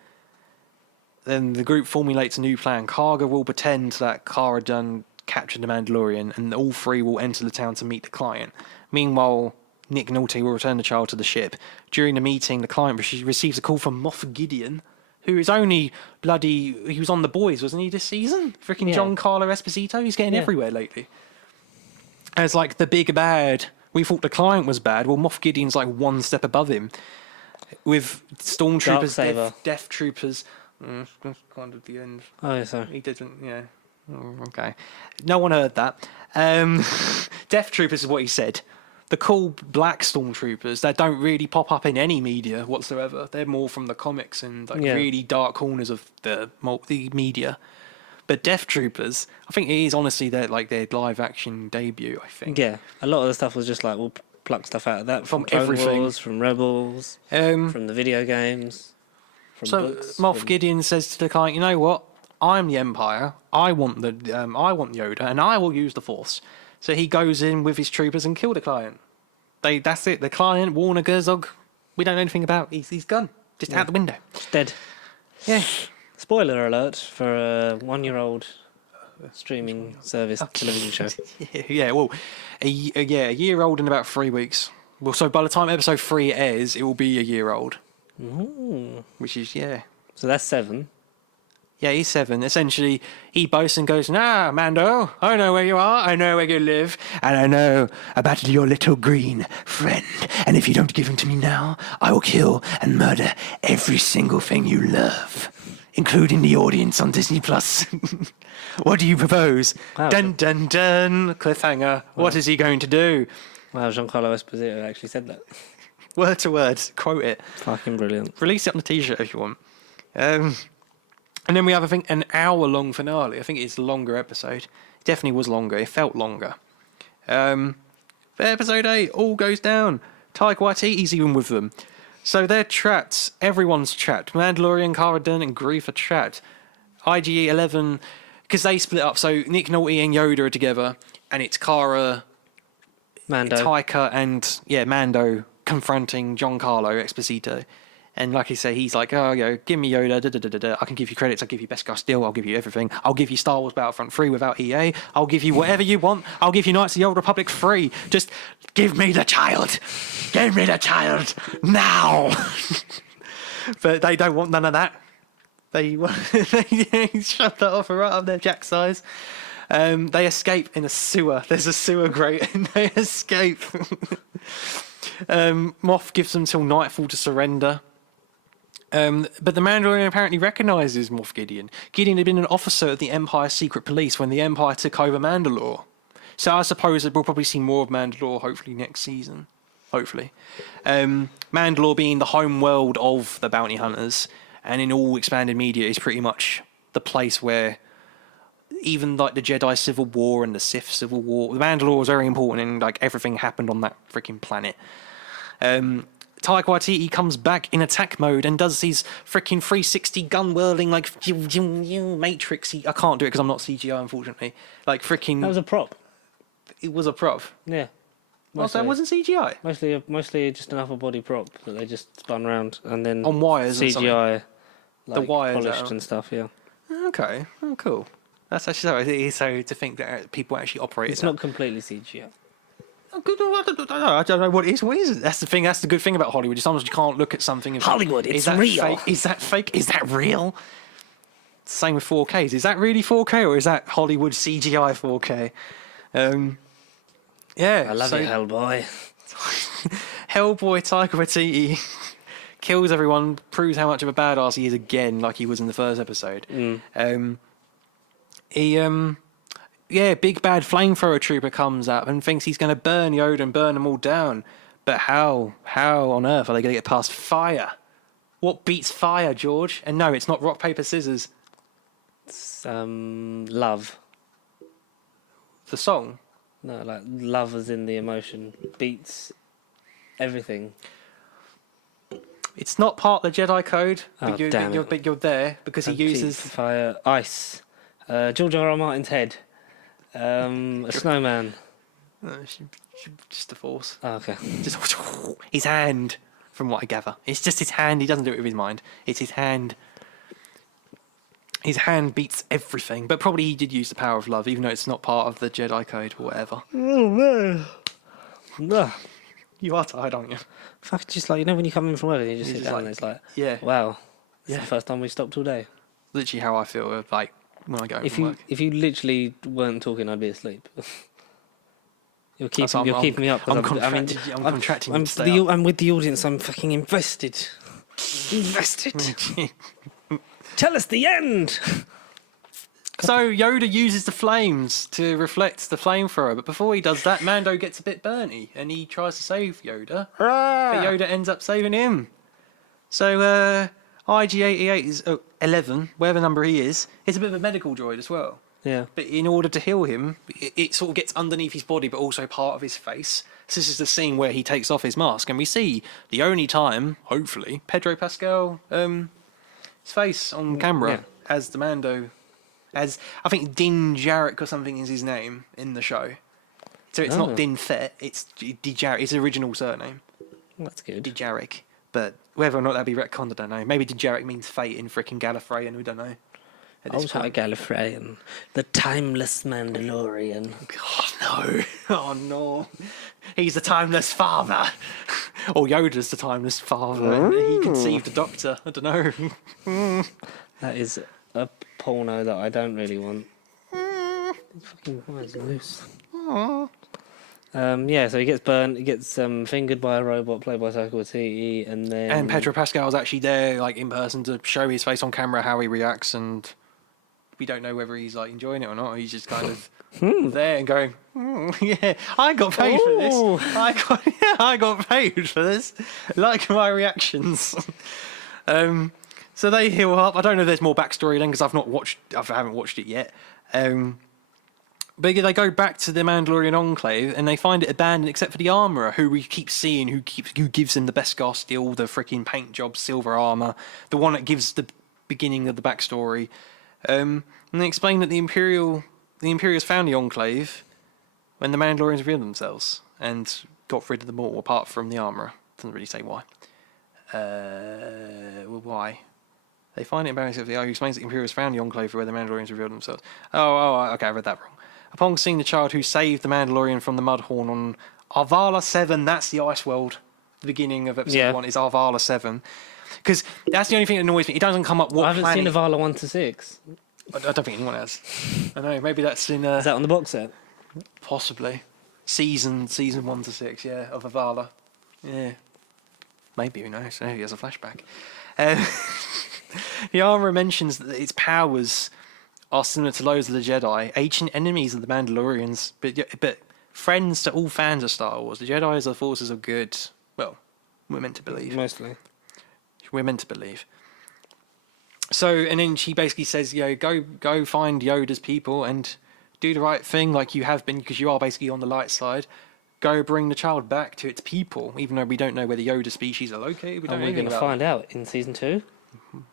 Then the group formulates a new plan. Karga will pretend that Cara Dune captured the Mandalorian, and all three will enter the town to meet the client. Meanwhile, Nick Nolte will return the child to the ship. During the meeting, the client receives a call from Moff Gideon, who is only he was on The Boys, wasn't he, this season? Freaking Yeah. Giancarlo Esposito. He's getting everywhere lately. As like the big bad. We thought the client was bad. Well, Moff Gideon's like one step above him. With stormtroopers, Darksaber. death troopers. That's kind of the end. Oh, sorry. He didn't, yeah. Oh, okay. No one heard that. Death Troopers is what he said. The cool black stormtroopers that don't really pop up in any media whatsoever. They're more from the comics and like really dark corners of the media. But Death Troopers, I think it is honestly their live action debut. I think. Yeah, a lot of the stuff was just like we'll pluck stuff out of that From Clone everything. Wars, from Rebels, from the video games. From So books, Moff from... Gideon says to the client, "You know what? I'm the Empire. I want Yoda, and I will use the Force." So he goes in with his troopers and kill the client. That's it. The client, Warner Herzog, we don't know anything about. He's gone, just out the window. It's dead. Yeah. Spoiler alert for a 1-year-old streaming service television show. Yeah. Well, a year old in about 3 weeks. Well, so by the time episode 3 airs, it will be a year old. Ooh. Which is So that's 7. Yeah, he's 7. Essentially, he boasts and goes, "Nah, Mando, I know where you are, I know where you live, and I know about your little green friend. And if you don't give him to me now, I will kill and murder every single thing you love, including the audience on Disney+. What do you propose?" Wow. Dun, dun, dun, cliffhanger. What is he going to do? Wow, Giancarlo Esposito actually said that. Word to word, quote it. Fucking brilliant. Release it on a t-shirt if you want. And then we have, I think, an hour-long finale. I think it's a longer episode. It definitely was longer. It felt longer. For episode 8, all goes down. Taika Waititi's even with them. So they're trapped. Everyone's trapped. Mandalorian, Cara Dune, and Grief are trapped. IG-11, because they split up. So Nick Nolte and Yoda are together, and it's Cara, Mando. Taika, and Mando confronting Giancarlo Esposito. And like I say, he's like, "Oh, give me Yoda, I can give you credits, I'll give you Best Guy Still, I'll give you everything. I'll give you Star Wars Battlefront 3 without EA. I'll give you whatever you want. I'll give you Knights of the Old Republic 3. Just give me the child. Give me the child. Now." But they don't want none of that. They shove that offer right up their jack size. They escape in a sewer. There's a sewer grate and they escape. Moff gives them till nightfall to surrender. But the Mandalorian apparently recognises Moff Gideon. Gideon had been an officer of the Empire's secret police when the Empire took over Mandalore. So I suppose that we'll probably see more of Mandalore hopefully next season. Hopefully. Mandalore being the home world of the bounty hunters, and in all expanded media is pretty much the place where even like the Jedi Civil War and the Sith Civil War, the Mandalore was very important and like everything happened on that freaking planet. Taika Waititi comes back in attack mode and does these freaking 360 gun whirling like Matrixy. I can't do it because I'm not CGI, unfortunately. Like freaking. That was a prop. It was a prop. Yeah. Well, so it wasn't CGI. Mostly just an upper body prop that they just spun around and then On wires or CGI, The wires polished out. and stuff. Yeah, Okay. Oh, cool. That's actually so to think that people actually operate. it's not completely CGI. I don't know what it is. What is it? That's the thing. That's the good thing about Hollywood. Sometimes you can't look at something and think, Hollywood, it's is that real. Fake? Is that fake? Is that real? Same with 4Ks. Is that really 4K or is that Hollywood CGI 4K? Yeah. I love so you, Hellboy. Hellboy Taika Waititi kills everyone, proves how much of a badass he is again, like he was in the first episode. Big bad flamethrower trooper comes up and thinks he's going to burn Yoda and burn them all down. But how on earth are they going to get past fire? What beats fire, George? And no, it's not rock, paper, scissors. It's, love. The song. No, like love as in the emotion beats everything. It's not part of the Jedi Code, Oh, damn it. but you're there because he uses... fire, ice. George R. R. Martin's head. A snowman. Just the Force. Oh, okay. Just his hand, from what I gather. It's just his hand. He doesn't do it with his mind. It's his hand. His hand beats everything. But probably he did use the power of love, even though it's not part of the Jedi Code or whatever. Oh man. Ugh. You are tired, aren't you? Fuck, just like, you know when you come in from work and you just sit down and it's like, yeah. wow, it's Yeah. the first time we stopped all day. Literally how I feel like when I go home from work. If you literally weren't talking, I'd be asleep. You're That's keeping why keeping me up. 'cause I'm contracting you to stay up. I'm with the audience. I'm fucking invested. Invested. Tell us the end. So Yoda uses the flames to reflect the flamethrower, but before he does that, Mando gets a bit burny and he tries to save Yoda, but Yoda ends up saving him. So IG-88 is 11, whatever number he is a bit of a medical droid as well. Yeah. But in order to heal him, it sort of gets underneath his body, but also part of his face. So this is the scene where he takes off his mask, and we see the only time, hopefully, Pedro Pascal, his face on camera as the Mando, as I think Din Djarin or something is his name in the show. So it's not Din Fett, it's Djarin, his original surname. That's good. Djarin. But whether or not that'd be retconned, I don't know. Maybe Djarin means fate in freaking Gallifreyan, we don't know. Gallifreyan, the timeless Mandalorian. Oh no! Oh no! He's the timeless father. Or Yoda's the timeless father, and he conceived the Doctor. I don't know. That is a porno that I don't really want. Fucking why is it loose? So he gets burnt. He gets fingered by a robot played by Taika Waititi, and then And Pedro Pascal's actually there, like in person, to show his face on camera how he reacts, and we don't know whether he's like enjoying it or not. He's just kind of there and going, "Yeah, I got paid for this. I got paid for this. Like my reactions." So they heal up. I don't know if there's more backstory then because I haven't watched it yet. But they go back to the Mandalorian Enclave and they find it abandoned except for the armourer, who we keep seeing, who gives them the Beskar steel, the freaking paint job, silver armour, the one that gives the beginning of the backstory. And they explain that the Imperials found the Enclave when the Mandalorians revealed themselves and got rid of them all, apart from the armourer. Doesn't really say why. Why? They find it embarrassing. He explains that the Imperials found the Enclave where the Mandalorians revealed themselves. Okay, I read that wrong. Upon seeing the child who saved the Mandalorian from the Mudhorn on Arvala 7, that's the ice world. The beginning of episode 1 is Arvala 7. Because that's the only thing that annoys me. It doesn't come up what I haven't planet... seen Avala 1 to 6. I don't think anyone has. I know, maybe that's in... Is that on the box set? Possibly. Season 1 to 6, yeah, of Avala. Yeah. Maybe, who knows? Maybe he has a flashback. The armourer mentions that its powers are similar to those of the Jedi, ancient enemies of the Mandalorians, but friends to all fans of Star Wars. The Jedi are the forces of good. Well, we're meant to believe. Mostly. We're meant to believe. So, and then she basically says, go find Yoda's people and do the right thing like you have been, because you are basically on the light side. go bring the child back to its people, even though we don't know where the Yoda species are located. We don't know We're anything going to about find out in season 2,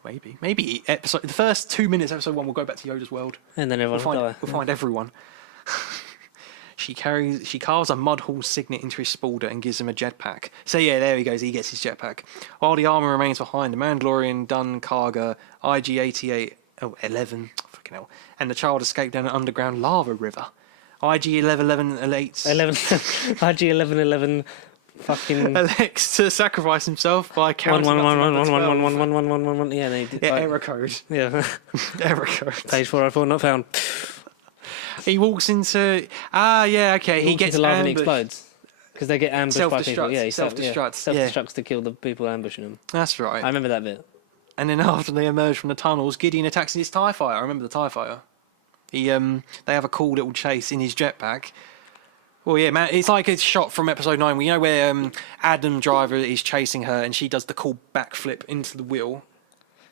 Maybe the first 2 minutes, episode 1, we'll go back to Yoda's world. and then everyone will die. We'll find everyone. She carves a Mudhall signet into his spaulder and gives him a jetpack. So yeah, there he goes. He gets his jetpack. While the armor remains behind, the Mandalorian, Dun Karga, IG-88, 11, fucking hell, and the child escape down an underground lava river. IG-1111 IG-1111 fucking... elects to sacrifice himself by counting up to number 12. Yeah, they did. Yeah, error code. Yeah. Error code. Page 404 not found. He walks into... He gets lava and ambushed. explodes. Because they get ambushed by people. Yeah, he self-destructs. Self-destructs to kill the people ambushing him. That's right. I remember that bit. And then after they emerge from the tunnels, Gideon attacks in his TIE fighter. I remember the TIE fighter. They have a cool little chase in his jetpack. Well, yeah, man, it's like a shot from episode 9. You know where Adam Driver is chasing her and she does the cool backflip into the wheel.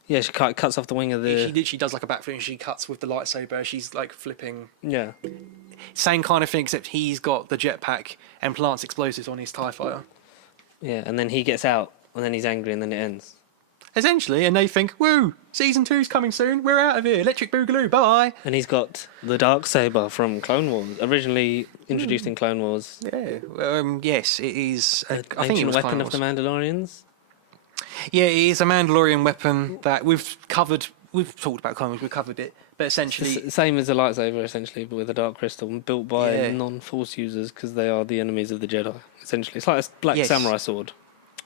Yeah, she cuts off the wing of the... She literally does like a backflip and she cuts with the lightsaber. She's like flipping. Yeah. Same kind of thing, except he's got the jetpack and plants explosives on his TIE fighter. Yeah, and then he gets out and then he's angry and then it ends. Essentially, and they think, woo, season 2's coming soon, we're out of here, electric boogaloo, bye. And he's got the Darksaber from Clone Wars, originally introduced in Clone Wars. Yeah, yes, it is. I think it Ancient was weapon Clone of the Wars. Mandalorians. Yeah, it is a Mandalorian weapon that we've covered. We've talked about Clone Wars, we've covered it, but essentially, Same as a lightsaber, essentially, but with a dark crystal, built by Yeah. non-Force users because they are the enemies of the Jedi. Essentially, it's like a black Yes. samurai sword.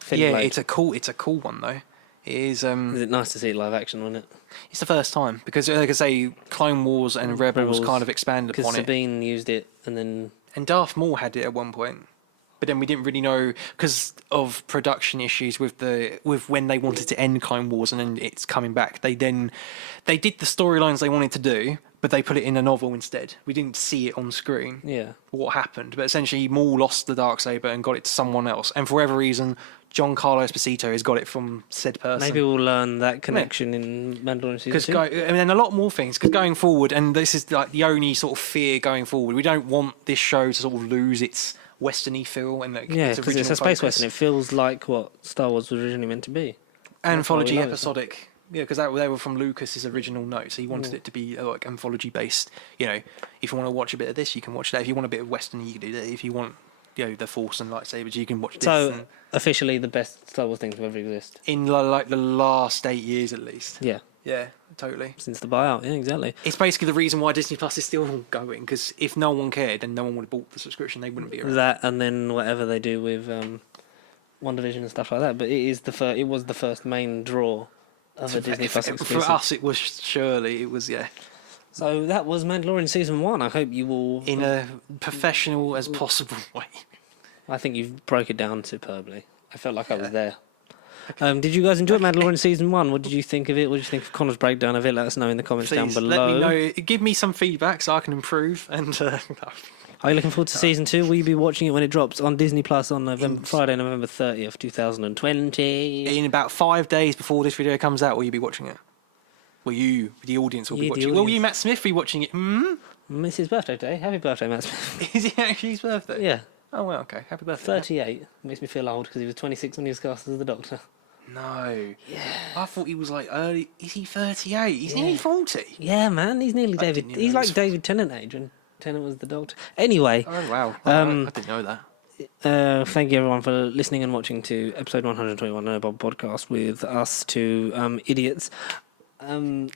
Thin yeah, blade. it's a cool one though. It is. Is it nice to see it live action, wasn't it? It's the first time because, like I say, Clone Wars and Rebels kind of expanded Because upon it. Sabine used it, and then And Darth Maul had it at one point, but then we didn't really know because of production issues with when they wanted to end Clone Wars and then it's coming back. They did the storylines they wanted to do, but they put it in a novel instead. We didn't see it on screen. yeah, What happened? But essentially, Maul lost the Darksaber and got it to someone else, and for whatever reason, Giancarlo Esposito has got it from said person. maybe we'll learn that connection in Mandalorian season 2. And then a lot more things. Because going forward, and this is like the only sort of fear going forward, we don't want this show to sort of lose its westerny feel and like, Yeah, its because it's a original space focus. western. It feels like what Star Wars was originally meant to be. Anthology, That's why we love it. episodic. Yeah, because they were from Lucas's original notes. He wanted it to be like anthology based. You know, if you want to watch a bit of this, you can watch that. If you want a bit of western, you can do that. If you want, the Force and lightsabers, you can watch this. So, and officially the best Star Wars thing to ever exist. in like the last 8 years at least. Yeah, Yeah, totally. since the buyout. Yeah, exactly. It's basically the reason why Disney Plus is still going. Because if no one cared, then no one would have bought the subscription. They wouldn't be around. That and then whatever they do with WandaVision and stuff like that. But it was the first main draw of a Disney Plus exclusive. For us, it was surely. It was, yeah. So that was Mandalorian season 1. I hope you all. In a professional as possible way. I think you've broke it down superbly. I felt like I was there. Did you guys enjoy Mandalorian season 1? What did you think of it? What did you think of Connor's breakdown of it? Let us know in the comments down Please below. let me know. Give me some feedback so I can improve. And Are you looking forward to season 2? Will you be watching it when it drops on Disney Plus on Friday, November 30th, 2020? in about 5 days before this video comes out, will you be watching it? Will you, the audience, will be You, the watching it? Will you, audience. Matt Smith, be watching it? It's his birthday today. Happy birthday, Matt Smith. Is it actually his birthday? Yeah, Oh, well, okay. Happy birthday. Matt. 38. Makes me feel old because he was 26 when he was cast as the Doctor. No. Yeah. I thought he was like early. Is he 38? He's nearly 40. Yeah, man, he's nearly David. didn't He's know like this. David Tennant age when Tennant was the Doctor. Anyway, Oh, wow. I didn't know that. thank you everyone for listening and watching to episode 121 No Bob podcast with us two idiots.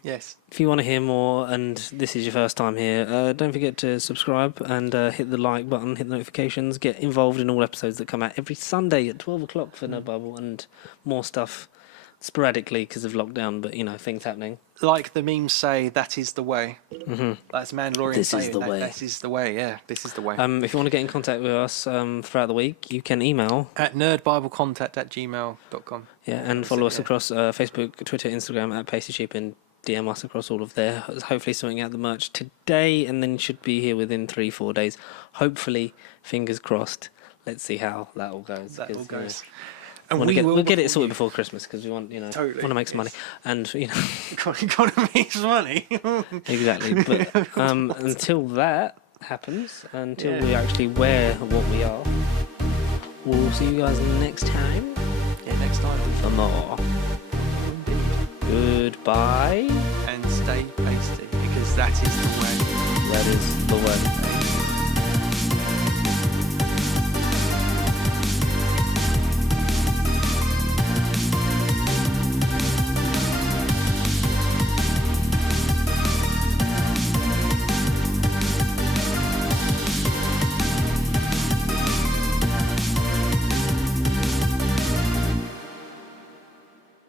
Yes. If you want to hear more and this is your first time here, don't forget to subscribe and hit the like button, hit the notifications, get involved in all episodes that come out every Sunday at 12 o'clock for No Bubble and more stuff sporadically because of lockdown, but things happening. Like the memes say, that is the way. Mm-hmm. That's Mandalorian This is saying the that, way. This is the way, yeah. This is the way. If you want to get in contact with us throughout the week, you can email. At nerdbiblecontact@gmail.com. Yeah, and follow us across Facebook, Twitter, Instagram at PastyCheap and DM us across all of there. Hopefully sorting out the merch today and then should be here within 3-4 days. Hopefully, fingers crossed. Let's see how that all goes. That all 'cause, goes. And And we'll get it before sorted you. before Christmas because we want, Totally, want to make some money. And, Gotta make some money. exactly. But until that, happens until Yeah. we actually wear what we are. We'll see you guys next time Yeah, next time. for more. Goodbye. And stay pasty, because that is the way. That is the way.